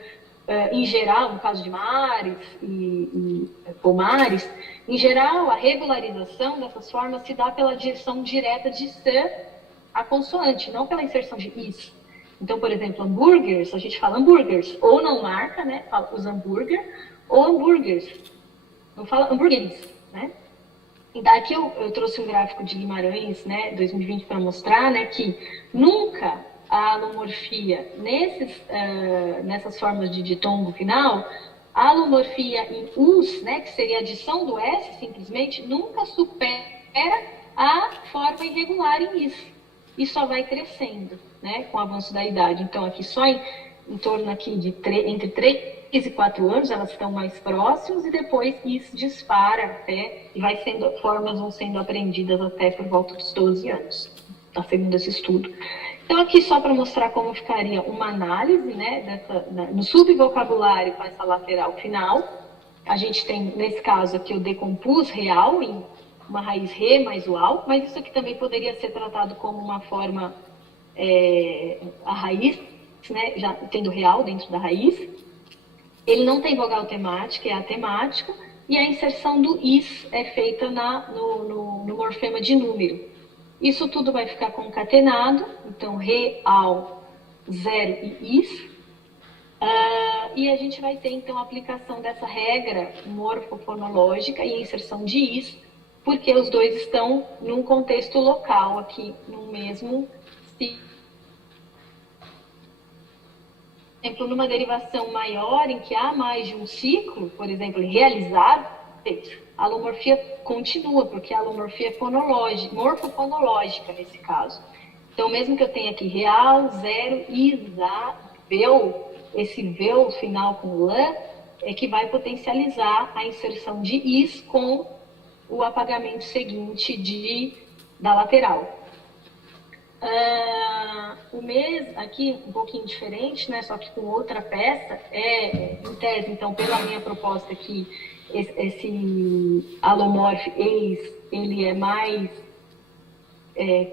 em geral, no caso de mares e pomares, em geral, a regularização dessas formas se dá pela adição direta de "s" à consoante, não pela inserção de "is". Então, por exemplo, hambúrgueres, a gente fala hambúrgueres, ou não marca, né, fala os hambúrguer, ou hambúrgueres, não fala hambúrgueres, né? E daqui eu trouxe um gráfico de Guimarães, né, 2020, para mostrar, né, que nunca a alomorfia nessas formas de ditongo final, a alomorfia em "us", né, que seria a adição do "s", simplesmente, nunca supera a forma irregular em "is". E só vai crescendo, né, com o avanço da idade. Então, aqui só em torno aqui de entre 3 e 4 anos, elas estão mais próximas, e depois isso dispara até, e formas vão sendo aprendidas até por volta dos 12 anos, tá, segundo esse estudo. Então, aqui só para mostrar como ficaria uma análise, né, no subvocabulário com essa lateral final. A gente tem, nesse caso aqui, o decompus real em uma raiz re mais o al, mas isso aqui também poderia ser tratado como uma forma, a raiz, né, já tendo real dentro da raiz. Ele não tem vogal temática, é atemático, e a inserção do "is" é feita no morfema de número. Isso tudo vai ficar concatenado, então re, al, zero e "is". E a gente vai ter, então, a aplicação dessa regra morfofonológica e a inserção de "is", porque os dois estão num contexto local, aqui no mesmo ciclo. Por exemplo, numa derivação maior, em que há mais de um ciclo, por exemplo, realizado, a alomorfia continua, porque a alomorfia é morfofonológica nesse caso. Então, mesmo que eu tenha aqui real, zero, isa, vel, esse vel final com lã, é que vai potencializar a inserção de "is" com o apagamento seguinte da lateral. O mês aqui um pouquinho diferente, né, só que com outra peça, em tese, então, pela minha proposta aqui, esse alomorf eis, ele é mais,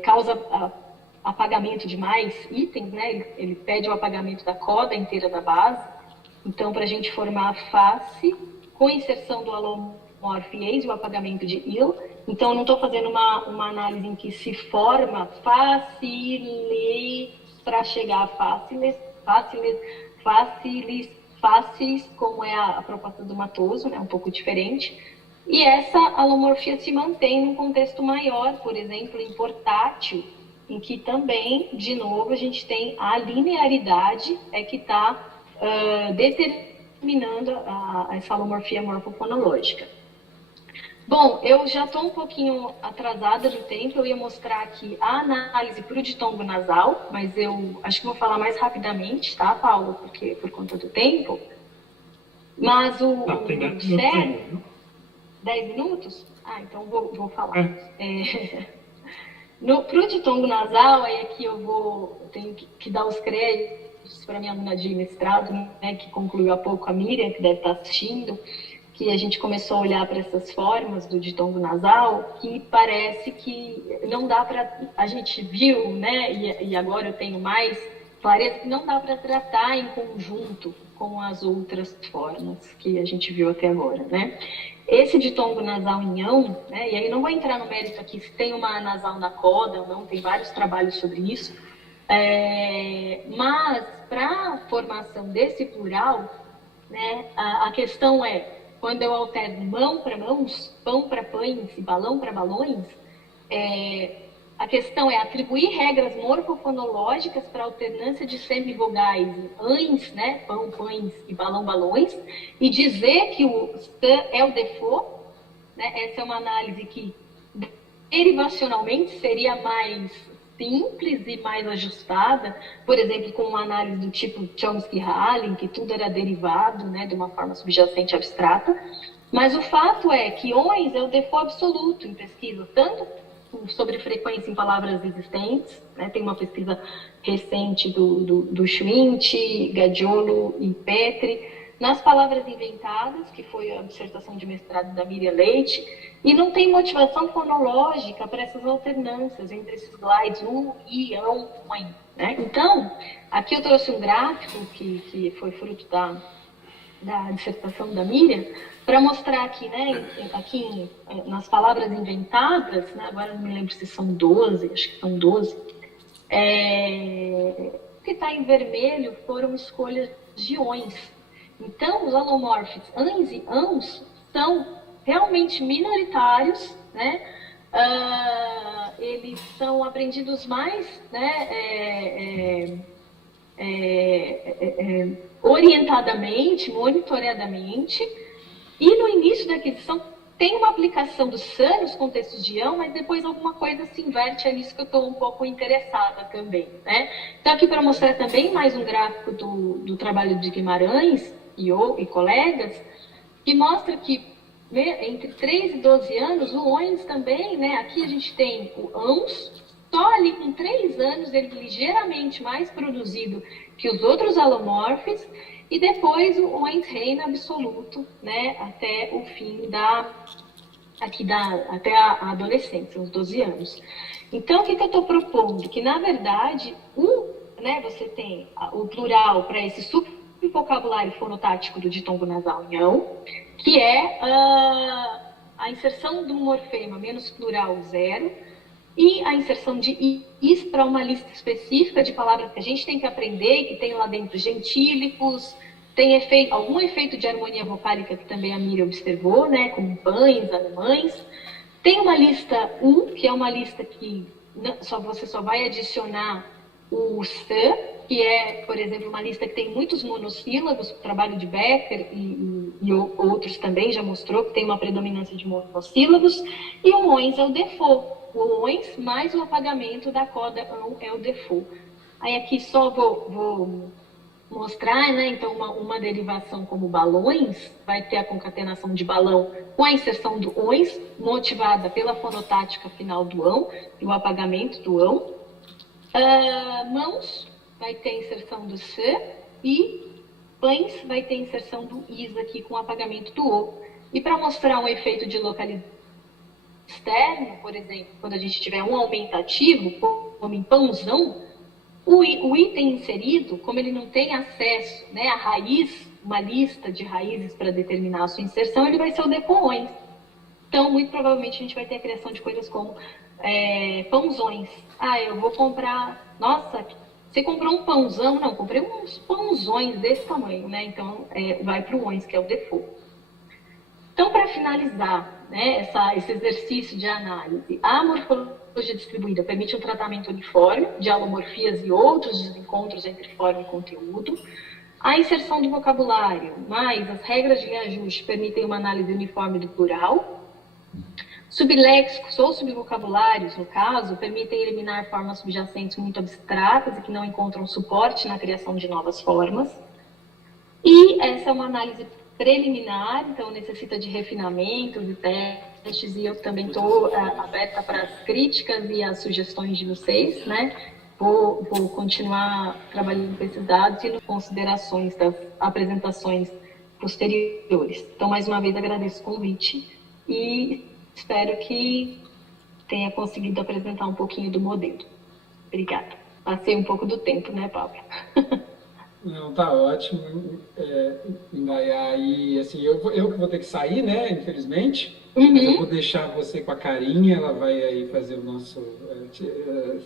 causa apagamento de mais itens, né, ele pede o apagamento da coda inteira da base. Então, para a gente formar a face, com inserção do alomorf eis e o apagamento de il. Então, eu não estou fazendo uma análise em que se forma facilis para chegar a facis, como é a proposta do Matoso, né, um pouco diferente. E essa alomorfia se mantém num contexto maior, por exemplo, em portátil, em que também, de novo, a gente tem a linearidade que está determinando essa alomorfia morfofonológica. Bom, eu já estou um pouquinho atrasada no tempo, eu ia mostrar aqui a análise para o ditongo nasal, mas eu acho que vou falar mais rapidamente, tá, Paulo? Porque por conta do tempo. Mas tem 10 minutos sério, ainda. 10 minutos? Ah, então vou falar. Para o ditongo nasal, aí aqui eu tenho que dar os créditos para minha aluna de mestrado, né, que concluiu há pouco, a Miriam, que deve estar assistindo, que a gente começou a olhar para essas formas do ditongo nasal, que parece que não dá para... A gente viu, né, e agora eu tenho mais clareza, que não dá para tratar em conjunto com as outras formas que a gente viu até agora, né? Esse ditongo nasal em ão, né, e aí não vou entrar no mérito aqui se tem uma nasal na coda ou não, tem vários trabalhos sobre isso, mas para a formação desse plural, né, a questão é, quando eu alterno mão para mãos, pão para pães e balão para balões, a questão é atribuir regras morfofonológicas para a alternância de semivogais, ães, né, pão, pães e balão, balões, e dizer que o "st" é o default, né, essa é uma análise que derivacionalmente seria mais simples e mais ajustada, por exemplo, com uma análise do tipo Chomsky-Halley, em que tudo era derivado, né, de uma forma subjacente abstrata, mas o fato é que ONS é o default absoluto em pesquisa, tanto sobre frequência em palavras existentes, né, tem uma pesquisa recente do Schwint, Gadiolo e Petri, nas palavras inventadas, que foi a dissertação de mestrado da Miriam Leite, e não tem motivação fonológica para essas alternâncias entre esses glides, i, ão, né? Então, aqui eu trouxe um gráfico que foi fruto da dissertação da Miriam, para mostrar aqui, né, aqui nas palavras inventadas, né, agora não me lembro se são 12, acho que são 12, o que está em vermelho foram escolhas de ões. Então, os alomórficos ãs e ãos são realmente minoritários, né? Eles são aprendidos mais, né, orientadamente, monitoreadamente, e no início da aquisição tem uma aplicação do SAN nos contextos de ão, mas depois alguma coisa se inverte, é nisso que eu estou um pouco interessada também, né? Então, aqui para mostrar também mais um gráfico do trabalho de Guimarães e colegas, que mostra que, né, entre 3 e 12 anos, o ONS também, né? Aqui a gente tem o ãos, só ali com 3 anos, ele é ligeiramente mais produzido que os outros alomorfes, e depois o ONS reina absoluto, né? Até o fim até a adolescência, uns 12 anos. Então, o que eu estou propondo? Que, na verdade, né, você tem o plural para esse subvocabulário fonotático do ditongo nasal em ão, que é a inserção do morfema menos plural 0, e a inserção de is para uma lista específica de palavras que a gente tem que aprender, que tem lá dentro gentílicos, tem algum efeito de harmonia vocálica que também a Miriam observou, né, como pães, alemães. Tem uma lista U, que é uma lista que você só vai adicionar o S, que é, por exemplo, uma lista que tem muitos monossílabos, o trabalho de Becker e outros também já mostrou que tem uma predominância de monossílabos, e o ONS é o default. O ONS mais o apagamento da coda ão é o default. Aí aqui só vou mostrar, né, então uma derivação como balões, vai ter a concatenação de balão com a inserção do ONS, motivada pela fonotática final do ão, e o apagamento do ão. Mãos vai ter a inserção do S, e pães vai ter a inserção do IS aqui com o apagamento do O. E para mostrar um efeito de localização externa, por exemplo, quando a gente tiver um aumentativo, como em pãozão, o item inserido, como ele não tem acesso, né, à raiz, uma lista de raízes para determinar a sua inserção, ele vai ser o depoões. Então, muito provavelmente, a gente vai ter a criação de coisas como pãozões. Eu vou comprar... Nossa, você comprou um pãozão? Não, comprei uns pãozões desse tamanho, né? Então, vai para o ONS, que é o default. Então, para finalizar, né, esse exercício de análise, a morfologia distribuída permite um tratamento uniforme de alomorfias e outros desencontros entre forma e conteúdo. A inserção do vocabulário, mais as regras de reajuste permitem uma análise uniforme do plural. Subléxicos ou subvocabulários, no caso, permitem eliminar formas subjacentes muito abstratas e que não encontram suporte na criação de novas formas. E essa é uma análise preliminar, então necessita de refinamentos e testes, e eu também estou aberta para as críticas e as sugestões de vocês, né? Vou continuar trabalhando com esses dados e considerações das apresentações posteriores. Então, mais uma vez, agradeço o convite e espero que tenha conseguido apresentar um pouquinho do modelo. Obrigada. Passei um pouco do tempo, né, Pablo? Não, tá ótimo, Indaiá, e assim, eu que vou ter que sair, né, infelizmente, mas eu vou deixar você com a Carinha, ela vai aí fazer o nosso,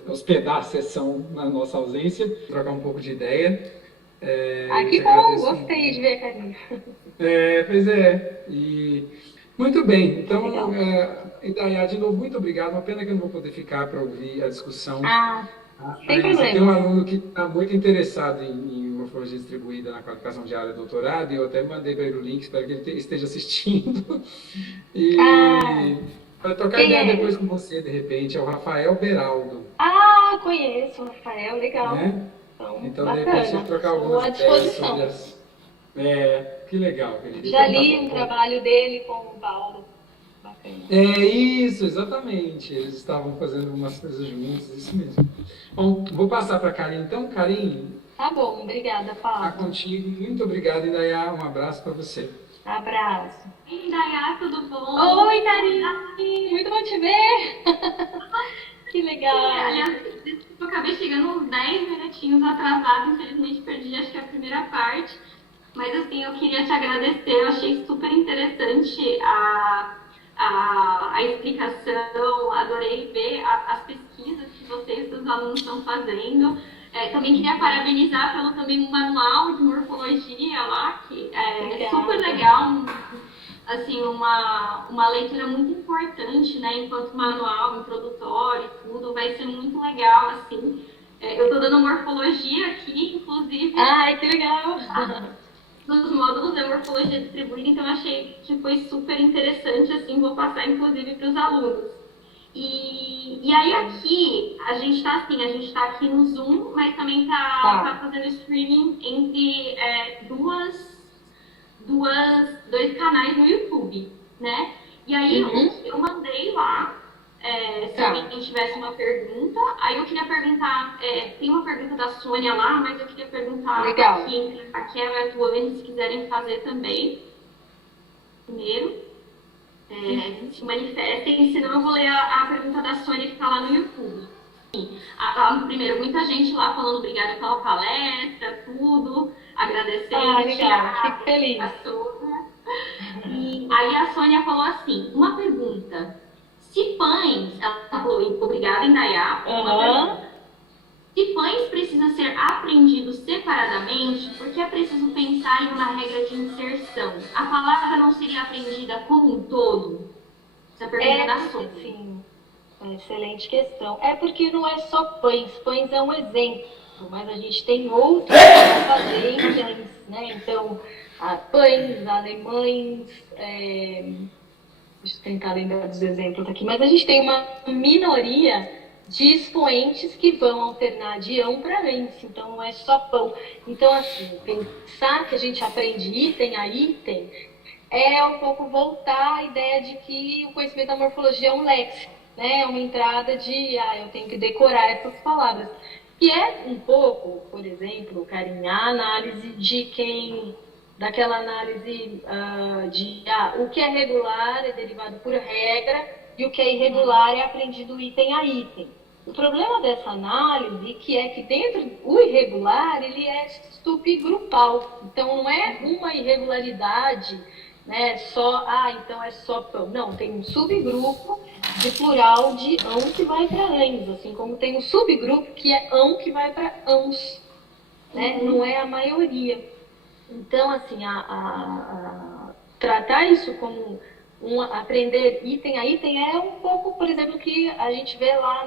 hospedar a sessão na nossa ausência, trocar um pouco de ideia. Que bom, gostei de ver a Carinha. Pois é, e muito bem, então, Indaiá, de novo, muito obrigado, uma pena que eu não vou poder ficar para ouvir a discussão. Sem problema. Tem um aluno que está muito interessado em morfologia distribuída na qualificação de área doutorado, e eu até mandei para ele o link, espero que ele esteja assistindo. E para trocar ideia depois com você, de repente, é o Rafael Beraldo. Conheço o Rafael, legal. Né? Então bacana. De repente, eu trocar algumas ideias sobre as... que legal, querido. Já li um trabalho dele com o Paulo. Isso, exatamente. Eles estavam fazendo umas coisas juntos, isso mesmo. Bom, vou passar para a Karine. Então, Karine... Tá bom, obrigada, Paulo. Tá contigo. Muito obrigado, Indaiá. Um abraço para você. Abraço. Indaiá, tudo bom? Oi, Karine. Muito bom te ver. Que legal. Aliás, eu acabei chegando uns 10 minutinhos atrasado. Infelizmente, perdi, acho que a primeira parte. Mas assim, eu queria te agradecer, eu achei super interessante a explicação, adorei ver as pesquisas que vocês, os alunos, estão fazendo. Também queria parabenizar pelo também um manual de morfologia lá, que é super legal, assim, uma leitura muito importante, né, enquanto manual, introdutório e tudo, vai ser muito legal, assim. Eu estou dando morfologia aqui, inclusive. Ai, que legal! Dos módulos da morfologia distribuída, então achei que foi super interessante, assim, vou passar inclusive para os alunos. E aí aqui, a gente está assim, a gente está aqui no Zoom, mas também tá fazendo streaming entre dois canais no YouTube, né? E aí eu mandei lá, se alguém tivesse uma pergunta, aí eu queria perguntar, tem uma pergunta da Sônia lá, mas eu queria perguntar aqui, a Kel e a Tuane, se quiserem fazer também. Primeiro, se manifestem, senão eu vou ler a pergunta da Sônia que está lá no YouTube. Primeiro, muita gente lá falando obrigada pela palestra, tudo, agradecendo legal, fico feliz. A Sônia. E aí a Sônia falou assim, uma pergunta, se pães, ela falou, obrigada Indaiá, se pães precisam ser aprendidos separadamente, porque é preciso pensar em uma regra de inserção. A palavra não seria aprendida como um todo? Essa pergunta da Sônia. Sim, excelente questão. É porque não é só pães, pães é um exemplo, mas a gente tem outros que vão fazer em pães, né? Então, pães, alemães, deixa eu tentar lembrar dos exemplos aqui, mas a gente tem uma minoria de expoentes que vão alternar de ão para ens, então não é só pão. Então, assim, pensar que a gente aprende item a item é um pouco voltar à ideia de que o conhecimento da morfologia é um léxico, né? É uma entrada de, eu tenho que decorar essas palavras. Que é um pouco, por exemplo, Carinha, a análise daquela análise de o que é regular é derivado por regra e o que é irregular é aprendido item a item. O problema dessa análise é que dentro o irregular ele é subgrupal, então não é uma irregularidade, né, então é só pão. Não, tem um subgrupo de plural de ão que vai para ãs, assim como tem um subgrupo que é ão que vai para ãos, né? Não é a maioria. Então, assim, tratar isso como aprender item a item é um pouco, por exemplo, que a gente vê lá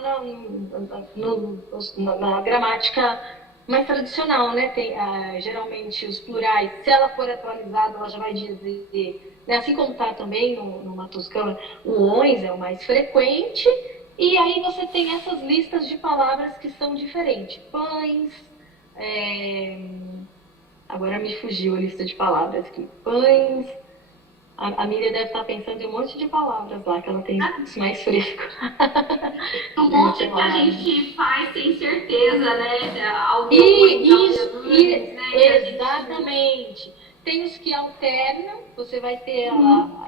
na gramática mais tradicional, né? Tem, geralmente os plurais, se ela for atualizada, ela já vai dizer, né? Assim como está também no Matuscana, o ONS é o mais frequente, e aí você tem essas listas de palavras que são diferentes. Pães, agora me fugiu a lista de palavras aqui. Pães. A Miriam deve estar pensando em um monte de palavras lá, que ela tem isso mais fresco. Um monte que a gente faz sem certeza, né? Exatamente. Tem os que alternam, você vai ter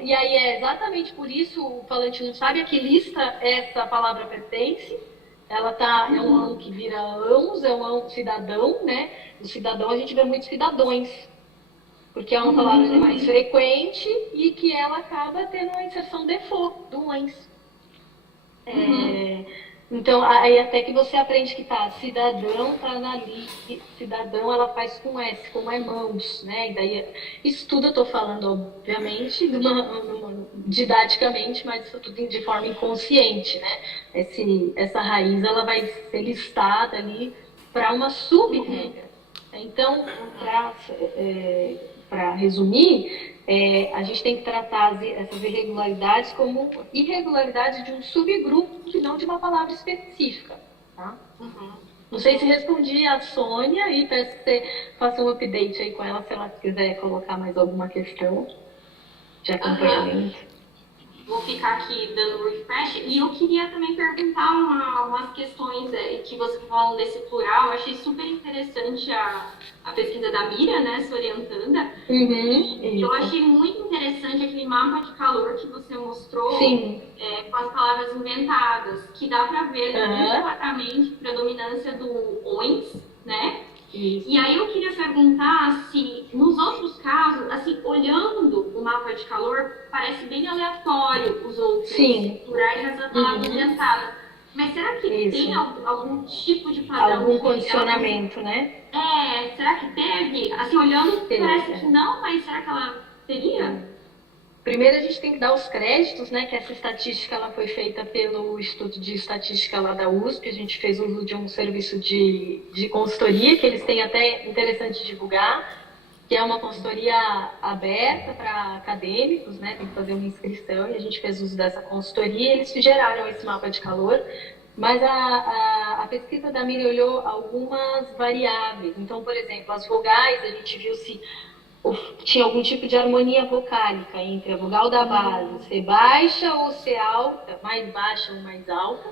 e aí é exatamente por isso o falante não sabe a que lista essa palavra pertence. Ela é um ão que vira ãos, é um ão cidadão, né? No cidadão a gente vê muitos cidadões, porque é uma palavra mais frequente e que ela acaba tendo uma inserção default do ães. Então, aí até que você aprende que cidadão tá na lista, cidadão ela faz com S, como é mãos, né? E daí, isso tudo eu tô falando, obviamente, didaticamente, mas isso tudo de forma inconsciente, né? Essa raiz, ela vai ser listada ali para uma sub-regra. Então, para resumir, a gente tem que tratar essas irregularidades como irregularidades de um subgrupo que não de uma palavra específica. Tá? Não sei se respondi a Sônia e peço que você faça um update aí com ela se ela quiser colocar mais alguma questão de acompanhamento. Vou ficar aqui dando refresh. E eu queria também perguntar umas questões que você falou desse plural. Eu achei super interessante a pesquisa da Miriam, né, se orientando. Eu achei muito interessante aquele mapa de calor que você mostrou com as palavras inventadas, que dá para ver muito claramente a predominância do ONS, né? Isso. E aí eu queria perguntar se, nos outros casos, assim, olhando o mapa de calor, parece bem aleatório os outros plurais nessa palavra orientada. Mas será que tem algum tipo de padrão? Algum condicionamento, né? Será que teve? Assim, olhando, parece que não, mas será que ela teria? Primeiro a gente tem que dar os créditos, né, que essa estatística ela foi feita pelo Instituto de Estatística lá da USP, a gente fez uso de um serviço de consultoria, que eles têm até interessante divulgar, que é uma consultoria aberta para acadêmicos, né, tem que fazer uma inscrição, e a gente fez uso dessa consultoria, e eles geraram esse mapa de calor, mas a pesquisa da Miriam olhou algumas variáveis, então, por exemplo, as vogais, a gente viu se tinha algum tipo de harmonia vocálica entre a vogal da base, ser baixa ou ser alta, mais baixa ou mais alta.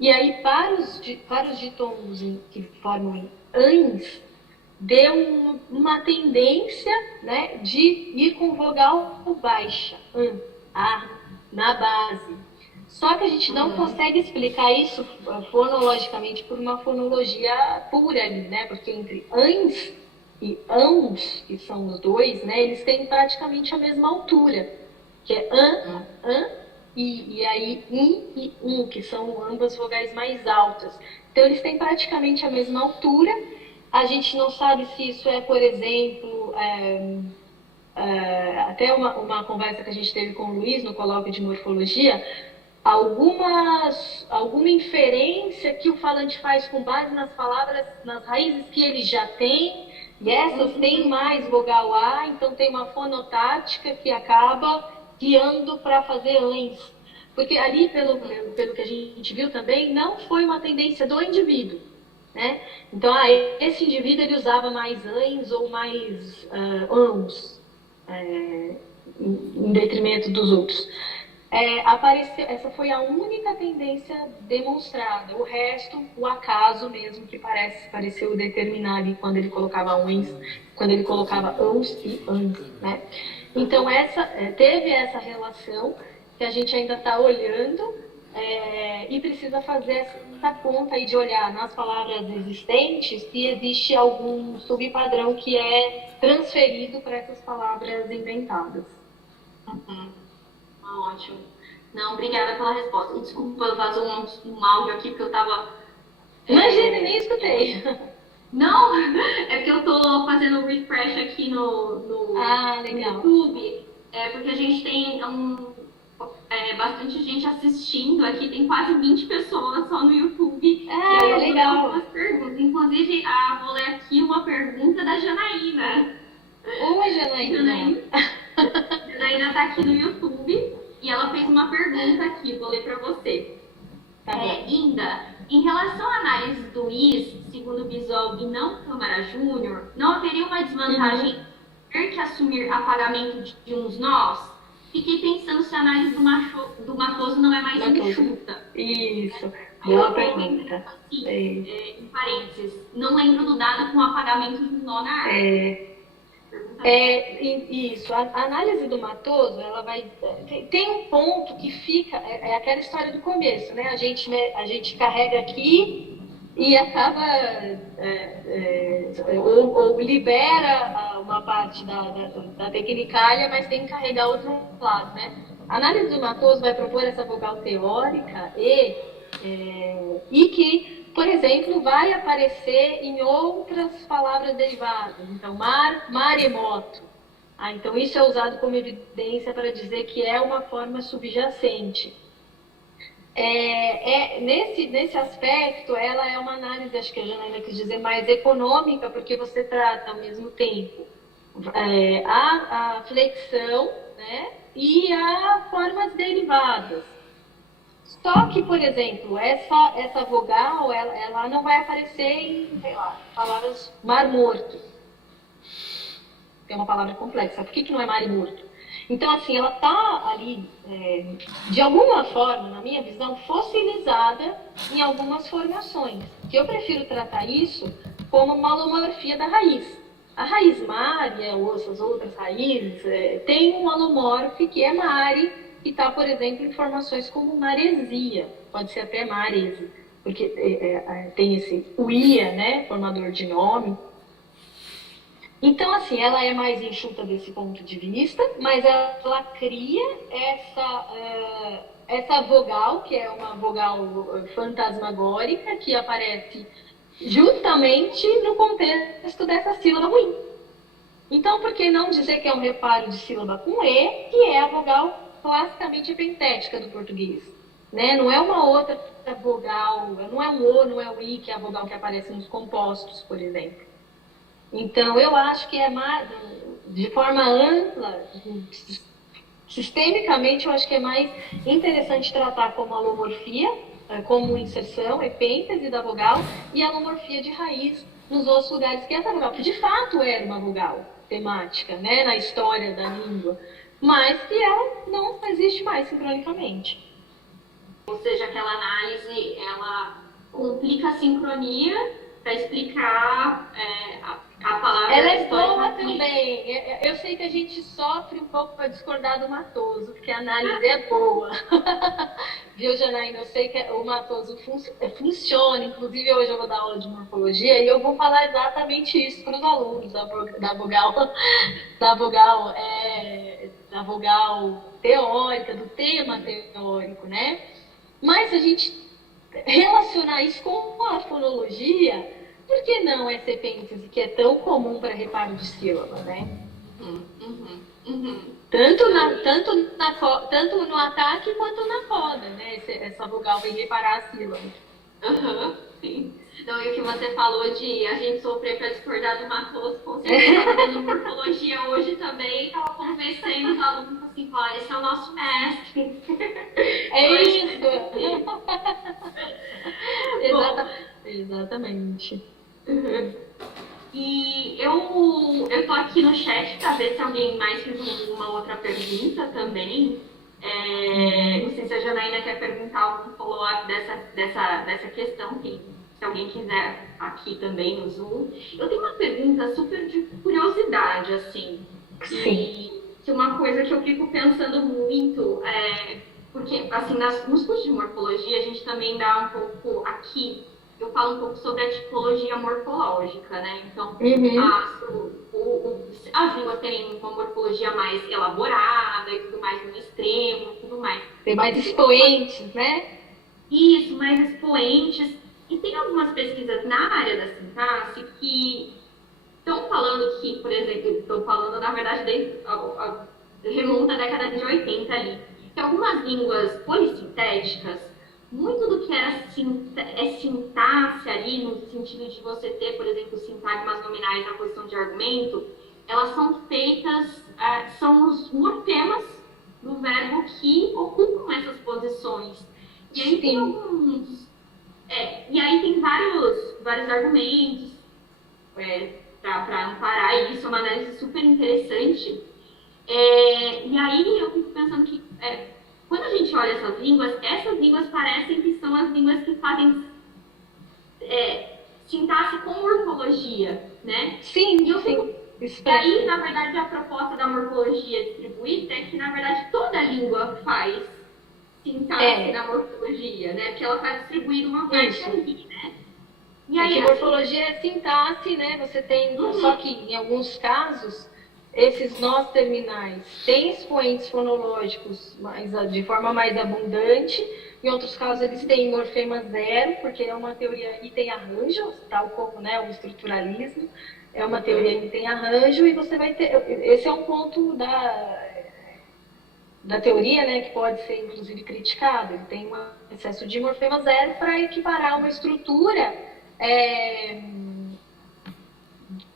E aí, para os ditongos que formam ans, deu uma tendência, né, de ir com vogal baixa, na base. Só que a gente não consegue explicar isso fonologicamente por uma fonologia pura ali, né? Porque entre ans e ãos, que são os dois, né, eles têm praticamente a mesma altura, que é e aí e que são ambas vogais mais altas. Então, eles têm praticamente a mesma altura. A gente não sabe se isso é, por exemplo, até uma conversa que a gente teve com o Luiz no colóquio de morfologia, alguma inferência que o falante faz com base nas palavras, nas raízes que ele já tem, e essas têm mais vogal A, então tem uma fonotática que acaba guiando para fazer ans. Porque ali, pelo que a gente viu também, não foi uma tendência do indivíduo, né? Então, esse indivíduo ele usava mais ans ou mais ans, em detrimento dos outros. Essa foi a única tendência demonstrada. O resto, o acaso mesmo, que pareceu determinar ali quando ele colocava uns, quando ele colocava uns e ans, né? Então, teve essa relação que a gente ainda está olhando e precisa fazer essa conta aí de olhar nas palavras existentes se existe algum subpadrão que é transferido para essas palavras inventadas. Ótimo. Não, obrigada pela resposta. Desculpa, vazou um áudio aqui porque eu tava... Imagina, nem escutei. Não, é porque eu tô fazendo refresh aqui no YouTube. Porque a gente tem bastante gente assistindo aqui, tem quase 20 pessoas só no YouTube. E aí eu legal. vou algumas perguntas. Inclusive, vou ler aqui uma pergunta da Janaína. Oi, Janaína. Janaína tá aqui no YouTube e ela fez uma pergunta aqui, vou ler para você. Inda, em relação à análise do IS, segundo Bisol e não Câmara Júnior, não haveria uma desvantagem ter que assumir apagamento de uns nós? Fiquei pensando se a análise do Matoso não é mais enxuta. Isso, boa pergunta. Em parênteses, não lembro do dado com apagamento de um nó na árvore. Isso, a análise do Matoso, ela vai... Tem um ponto que fica... É aquela história do começo, né? A gente carrega aqui e acaba... ou libera uma parte da tecnicália, mas tem que carregar outro lado, né? A análise do Matoso vai propor essa vogal teórica e que... Por exemplo, vai aparecer em outras palavras derivadas. Então, maremoto. Então, isso é usado como evidência para dizer que é uma forma subjacente. Nesse aspecto, ela é uma análise, acho que a Janaína quis dizer, mais econômica, porque você trata ao mesmo tempo a flexão, né, e a formas derivadas. Só que, por exemplo, essa vogal, ela não vai aparecer em, sei lá, palavras mar morto. É uma palavra complexa. Por que não é mar e morto? Então, assim, ela está ali, de alguma forma, na minha visão, fossilizada em algumas formações. Que eu prefiro tratar isso como uma alomorfia da raiz. A raiz mari, ou essas outras raízes, tem um alomorfe que é mari, que está, por exemplo, em formações como maresia, pode ser até marese, porque tem esse uia, né, formador de nome, Então, assim, ela é mais enxuta desse ponto de vista, mas ela cria essa vogal, que é uma vogal fantasmagórica, que aparece justamente no contexto dessa sílaba ruim. Então, por que não dizer que é um reparo de sílaba com E, que é a vogal classicamente epentética do português? Né? Não é uma outra vogal, não é um O, não é o I, que é a vogal que aparece nos compostos, por exemplo. Então, eu acho que é mais, de forma ampla, sistemicamente, eu acho que é mais interessante tratar como alomorfia, como inserção, epêntese da vogal, e alomorfia de raiz nos outros lugares que essa vogal, que de fato era uma vogal temática, né, na história da língua, mas que ela não existe mais sincronicamente. Ou seja, aquela análise, ela complica a sincronia para explicar a palavra. Ela é boa também. Eu sei que a gente sofre um pouco para discordar do Matoso, porque a análise é boa. Viu, Janaína? Eu sei que o Matoso funciona. Inclusive, hoje eu vou dar aula de morfologia e eu vou falar exatamente isso para os alunos da vogal teórica, do tema teórico, né? Mas a gente relacionar isso com a fonologia, por que não essa epêntese que é tão comum para reparo de sílaba, né? Tanto no ataque quanto na coda, né? Essa vogal vem reparar a sílaba. Sim. Então, e o que você falou de a gente sofrer para discordar do Matoso, com certeza, fazendo morfologia hoje também, estava convencendo os alunos assim, olha, esse é o nosso mestre. É isso! Exatamente. E eu tô aqui no chat para ver se alguém mais fez uma outra pergunta também. Não sei se a Janaína quer perguntar algum follow-up dessa questão, se alguém quiser aqui também no Zoom. Eu tenho uma pergunta super de curiosidade, assim. Sim. Que uma coisa que eu fico pensando muito porque, assim, nos cursos de morfologia, a gente também dá um pouco aqui, eu falo um pouco sobre a tipologia morfológica, né? Então, as línguas têm uma morfologia mais elaborada e tudo mais no extremo, tudo mais. Tem mais expoentes, né? Isso, mais expoentes. E tem algumas pesquisas na área da sintaxe que estão falando que, por exemplo, estou falando, na verdade, remonta à década de 80 ali, que algumas línguas polissintéticas, muito do que era sintaxe ali, no sentido de você ter, por exemplo, sintagmas nominais na posição de argumento, elas são feitas, são os morfemas do verbo que ocupam essas posições. E aí tem alguns... e aí tem vários argumentos para amparar isso, é uma análise super interessante. E aí eu fico pensando que quando a gente olha essas línguas parecem que são as línguas que fazem sintaxe com morfologia, né? Sim, e eu fico, e aí, na verdade, a proposta da morfologia distribuída é que, na verdade, toda língua faz sintaxe na morfologia, né? Porque ela está distribuindo uma parte ali, né? E aí, morfologia é sintaxe, né? Você tem, só que em alguns casos, esses nós terminais têm expoentes fonológicos de forma mais abundante, em outros casos eles têm morfema zero, porque é uma teoria e tem arranjo, tal como, né, o estruturalismo, é uma teoria e tem arranjo, e você vai ter, esse é um ponto da teoria, né, que pode ser inclusive criticado, ele tem um excesso de morfema zero para equiparar uma estrutura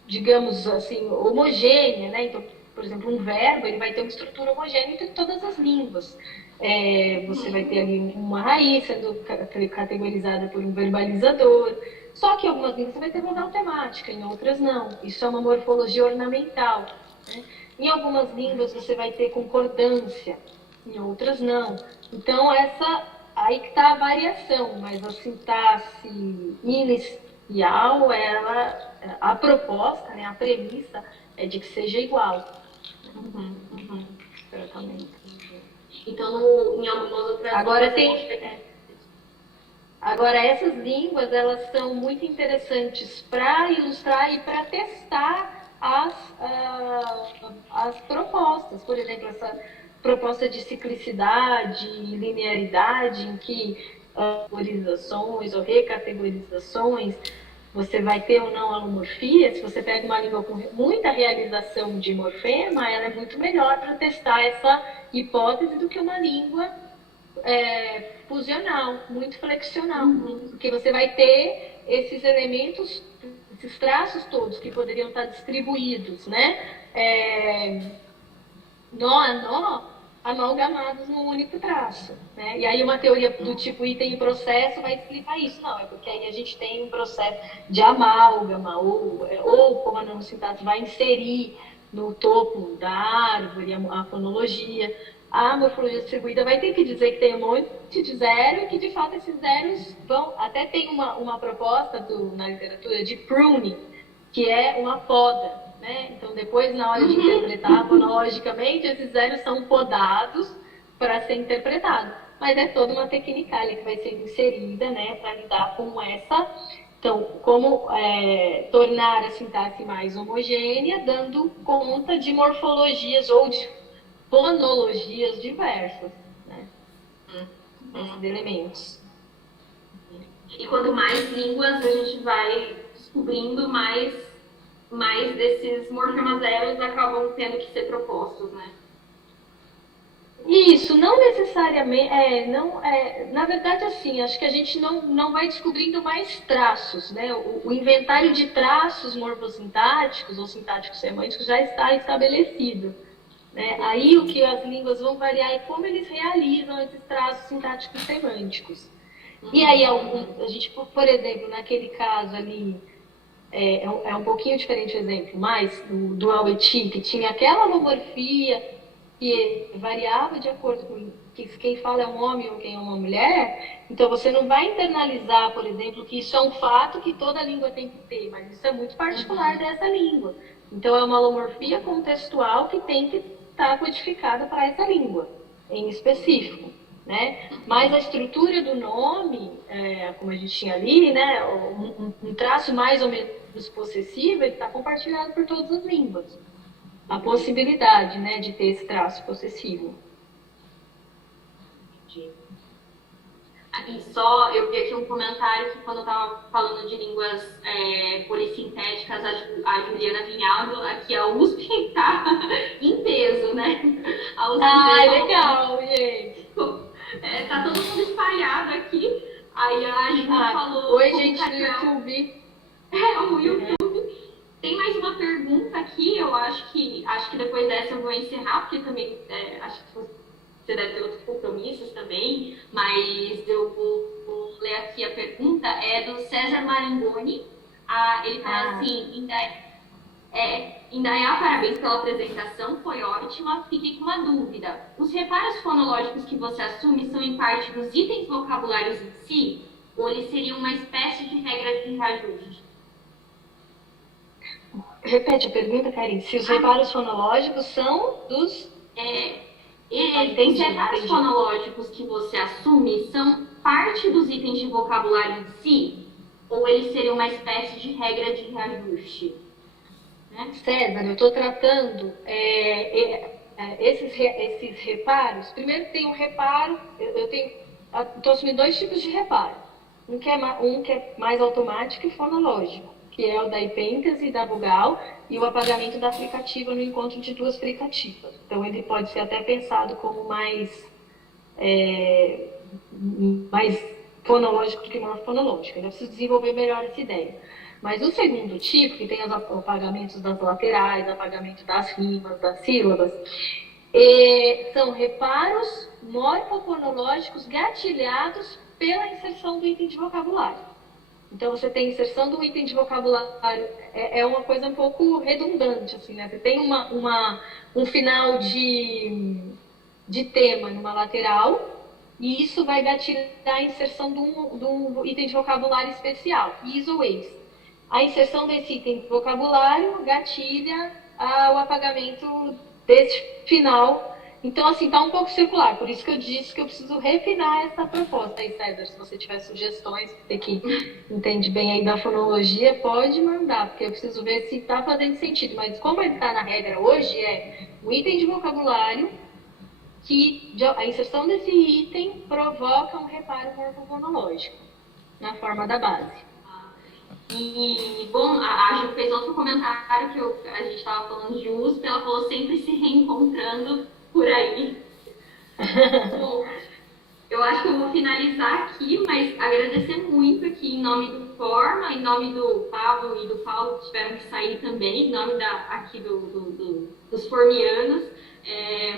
digamos assim, homogênea, né? Então, por exemplo, um verbo, ele vai ter uma estrutura homogênea entre todas as línguas. Você vai ter ali uma raiz sendo categorizada por um verbalizador. Só que em algumas línguas você vai ter vogal temática, em outras não. Isso é uma morfologia ornamental, né? Em algumas línguas você vai ter concordância, em outras não. Então, aí que está a variação, mas a sintaxe inicial, a proposta, né, a premissa é de que seja igual. Certamente. Então, em algumas outras Agora, essas línguas, elas são muito interessantes para ilustrar e para testar as propostas. Por exemplo, essa proposta de ciclicidade e linearidade, em que categorizações ou recategorizações, você vai ter ou não alomorfia. Se você pega uma língua com muita realização de morfema, ela é muito melhor para testar essa hipótese do que uma língua fusional, muito flexional, porque você vai ter esses elementos, esses traços todos que poderiam estar distribuídos, né? Nó a nó, amalgamados num único traço, né? E aí uma teoria do tipo item e processo vai explicar isso. Não, é porque aí a gente tem um processo de amálgama, ou como a nanosintaxe vai inserir no topo da árvore a fonologia. A morfologia distribuída vai ter que dizer que tem um monte de zero e que, de fato, esses zeros vão... Até tem uma proposta na literatura de pruning, que é uma poda, né? Então, depois, na hora de interpretar fonologicamente, esses zeros são podados para ser interpretado. Mas é toda uma tecnicália que vai ser inserida, né, para lidar com essa... Então, como tornar a sintaxe mais homogênea, dando conta de morfologias ou de fonologias diversas, né? Esses elementos. E quanto mais línguas a gente vai descobrindo, mais desses morfemas zeros acabam tendo que ser propostos, né? Isso, não necessariamente, na verdade, assim, acho que a gente não vai descobrindo mais traços, né? O inventário de traços morfossintáticos ou sintáticos semânticos já está estabelecido. Né? Aí o que as línguas vão variar é como eles realizam esses traços sintáticos semânticos. E aí a gente, por exemplo, naquele caso ali, é um pouquinho diferente o exemplo, mas do Aweti, que tinha aquela homomorfia que variava de acordo com quem fala é um homem ou quem é uma mulher. Então você não vai internalizar, por exemplo, que isso é um fato que toda língua tem que ter, mas isso é muito particular dessa língua. Então é uma holomorfia contextual que tem que está codificada para essa língua, em específico, né? Mas a estrutura do nome, como a gente tinha ali, né, um traço mais ou menos possessivo, ele está compartilhado por todas as línguas. A possibilidade, né, de ter esse traço possessivo. Aqui só, eu vi aqui um comentário que quando eu estava falando de línguas polissintéticas, a Juliana Vinhaldo, aqui a USP está em peso, né? A USP legal, gente! Tá todo mundo espalhado aqui. Aí a Ju falou... Oi, gente do YouTube! O YouTube. Tem mais uma pergunta aqui, eu acho que depois dessa eu vou encerrar, porque também acho que você deve ter outros compromissos também, mas eu vou ler aqui a pergunta, é do César Marangoni. Ele fala assim, Indaiá, parabéns pela apresentação, foi ótima, fiquei com uma dúvida. Os reparos fonológicos que você assume são em parte dos itens vocabulários em si, ou eles seriam uma espécie de regra de reajuste? Repete a pergunta, Karine. Se os reparos fonológicos são dos... Os reparos fonológicos que você assume são parte dos itens de vocabulário em si, ou eles seriam uma espécie de regra de reajuste? Né? César, eu estou tratando esses reparos. Primeiro tem um reparo, estou assumindo dois tipos de reparo. Um que é mais automático e fonológico, que é o da hipêntese e da vogal, e o apagamento da fricativa no encontro de duas fricativas. Então, ele pode ser até pensado como mais fonológico do que morfonológico. Ainda preciso desenvolver melhor essa ideia. Mas o segundo tipo, que tem os apagamentos das laterais, apagamento das rimas, das sílabas, são reparos morfofonológicos gatilhados pela inserção do item de vocabulário. Então, você tem inserção do item de vocabulário, é uma coisa um pouco redundante, assim, né? Você tem um final de tema numa lateral, e isso vai gatilhar a inserção de um item de vocabulário especial, is ou ex. A inserção desse item de vocabulário gatilha o apagamento desse final Então, assim, tá um pouco circular, por isso que eu disse que eu preciso refinar essa proposta aí, César. Se você tiver sugestões, você que entende bem aí da fonologia, pode mandar, porque eu preciso ver se tá fazendo sentido. Mas como ele tá na regra hoje, é um item de vocabulário que a inserção desse item provoca um reparo morfofonológico na forma da base. E, bom, a Ju fez outro comentário que a gente estava falando de USP, ela falou sempre se reencontrando por aí. Bom, eu acho que eu vou finalizar aqui, mas agradecer muito aqui em nome do Forma, em nome do Pablo e do Paulo, que tiveram que sair também, em nome aqui dos formianos.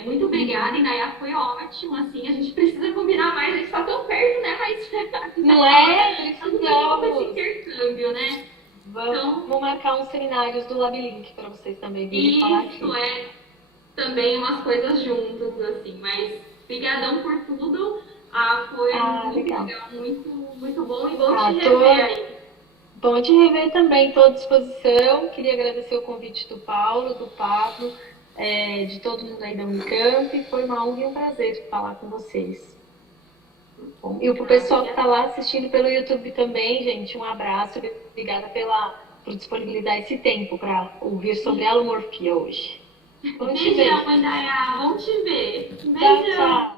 Muito obrigada, Indaiá, foi ótimo, assim, a gente precisa combinar mais, a gente está tão perto, né, mas... Não é? Precisamos. Esse intercâmbio, né? Vamos marcar uns seminários do Labilink para vocês também virem falar aqui. Isso, também umas coisas juntas, assim, mas brigadão por tudo, foi muito legal, muito, muito bom e bom te rever aí. Bom te rever também, estou à disposição, queria agradecer o convite do Paulo, do Pablo, de todo mundo aí da Unicamp, foi uma honra e um prazer falar com vocês. Bom, e pro pessoal que está lá assistindo pelo YouTube também, gente, um abraço, obrigada por disponibilizar esse tempo para ouvir sobre alomorfia hoje. Beijão, Indaiá, bom te ver. Beijão. Tchau, tchau.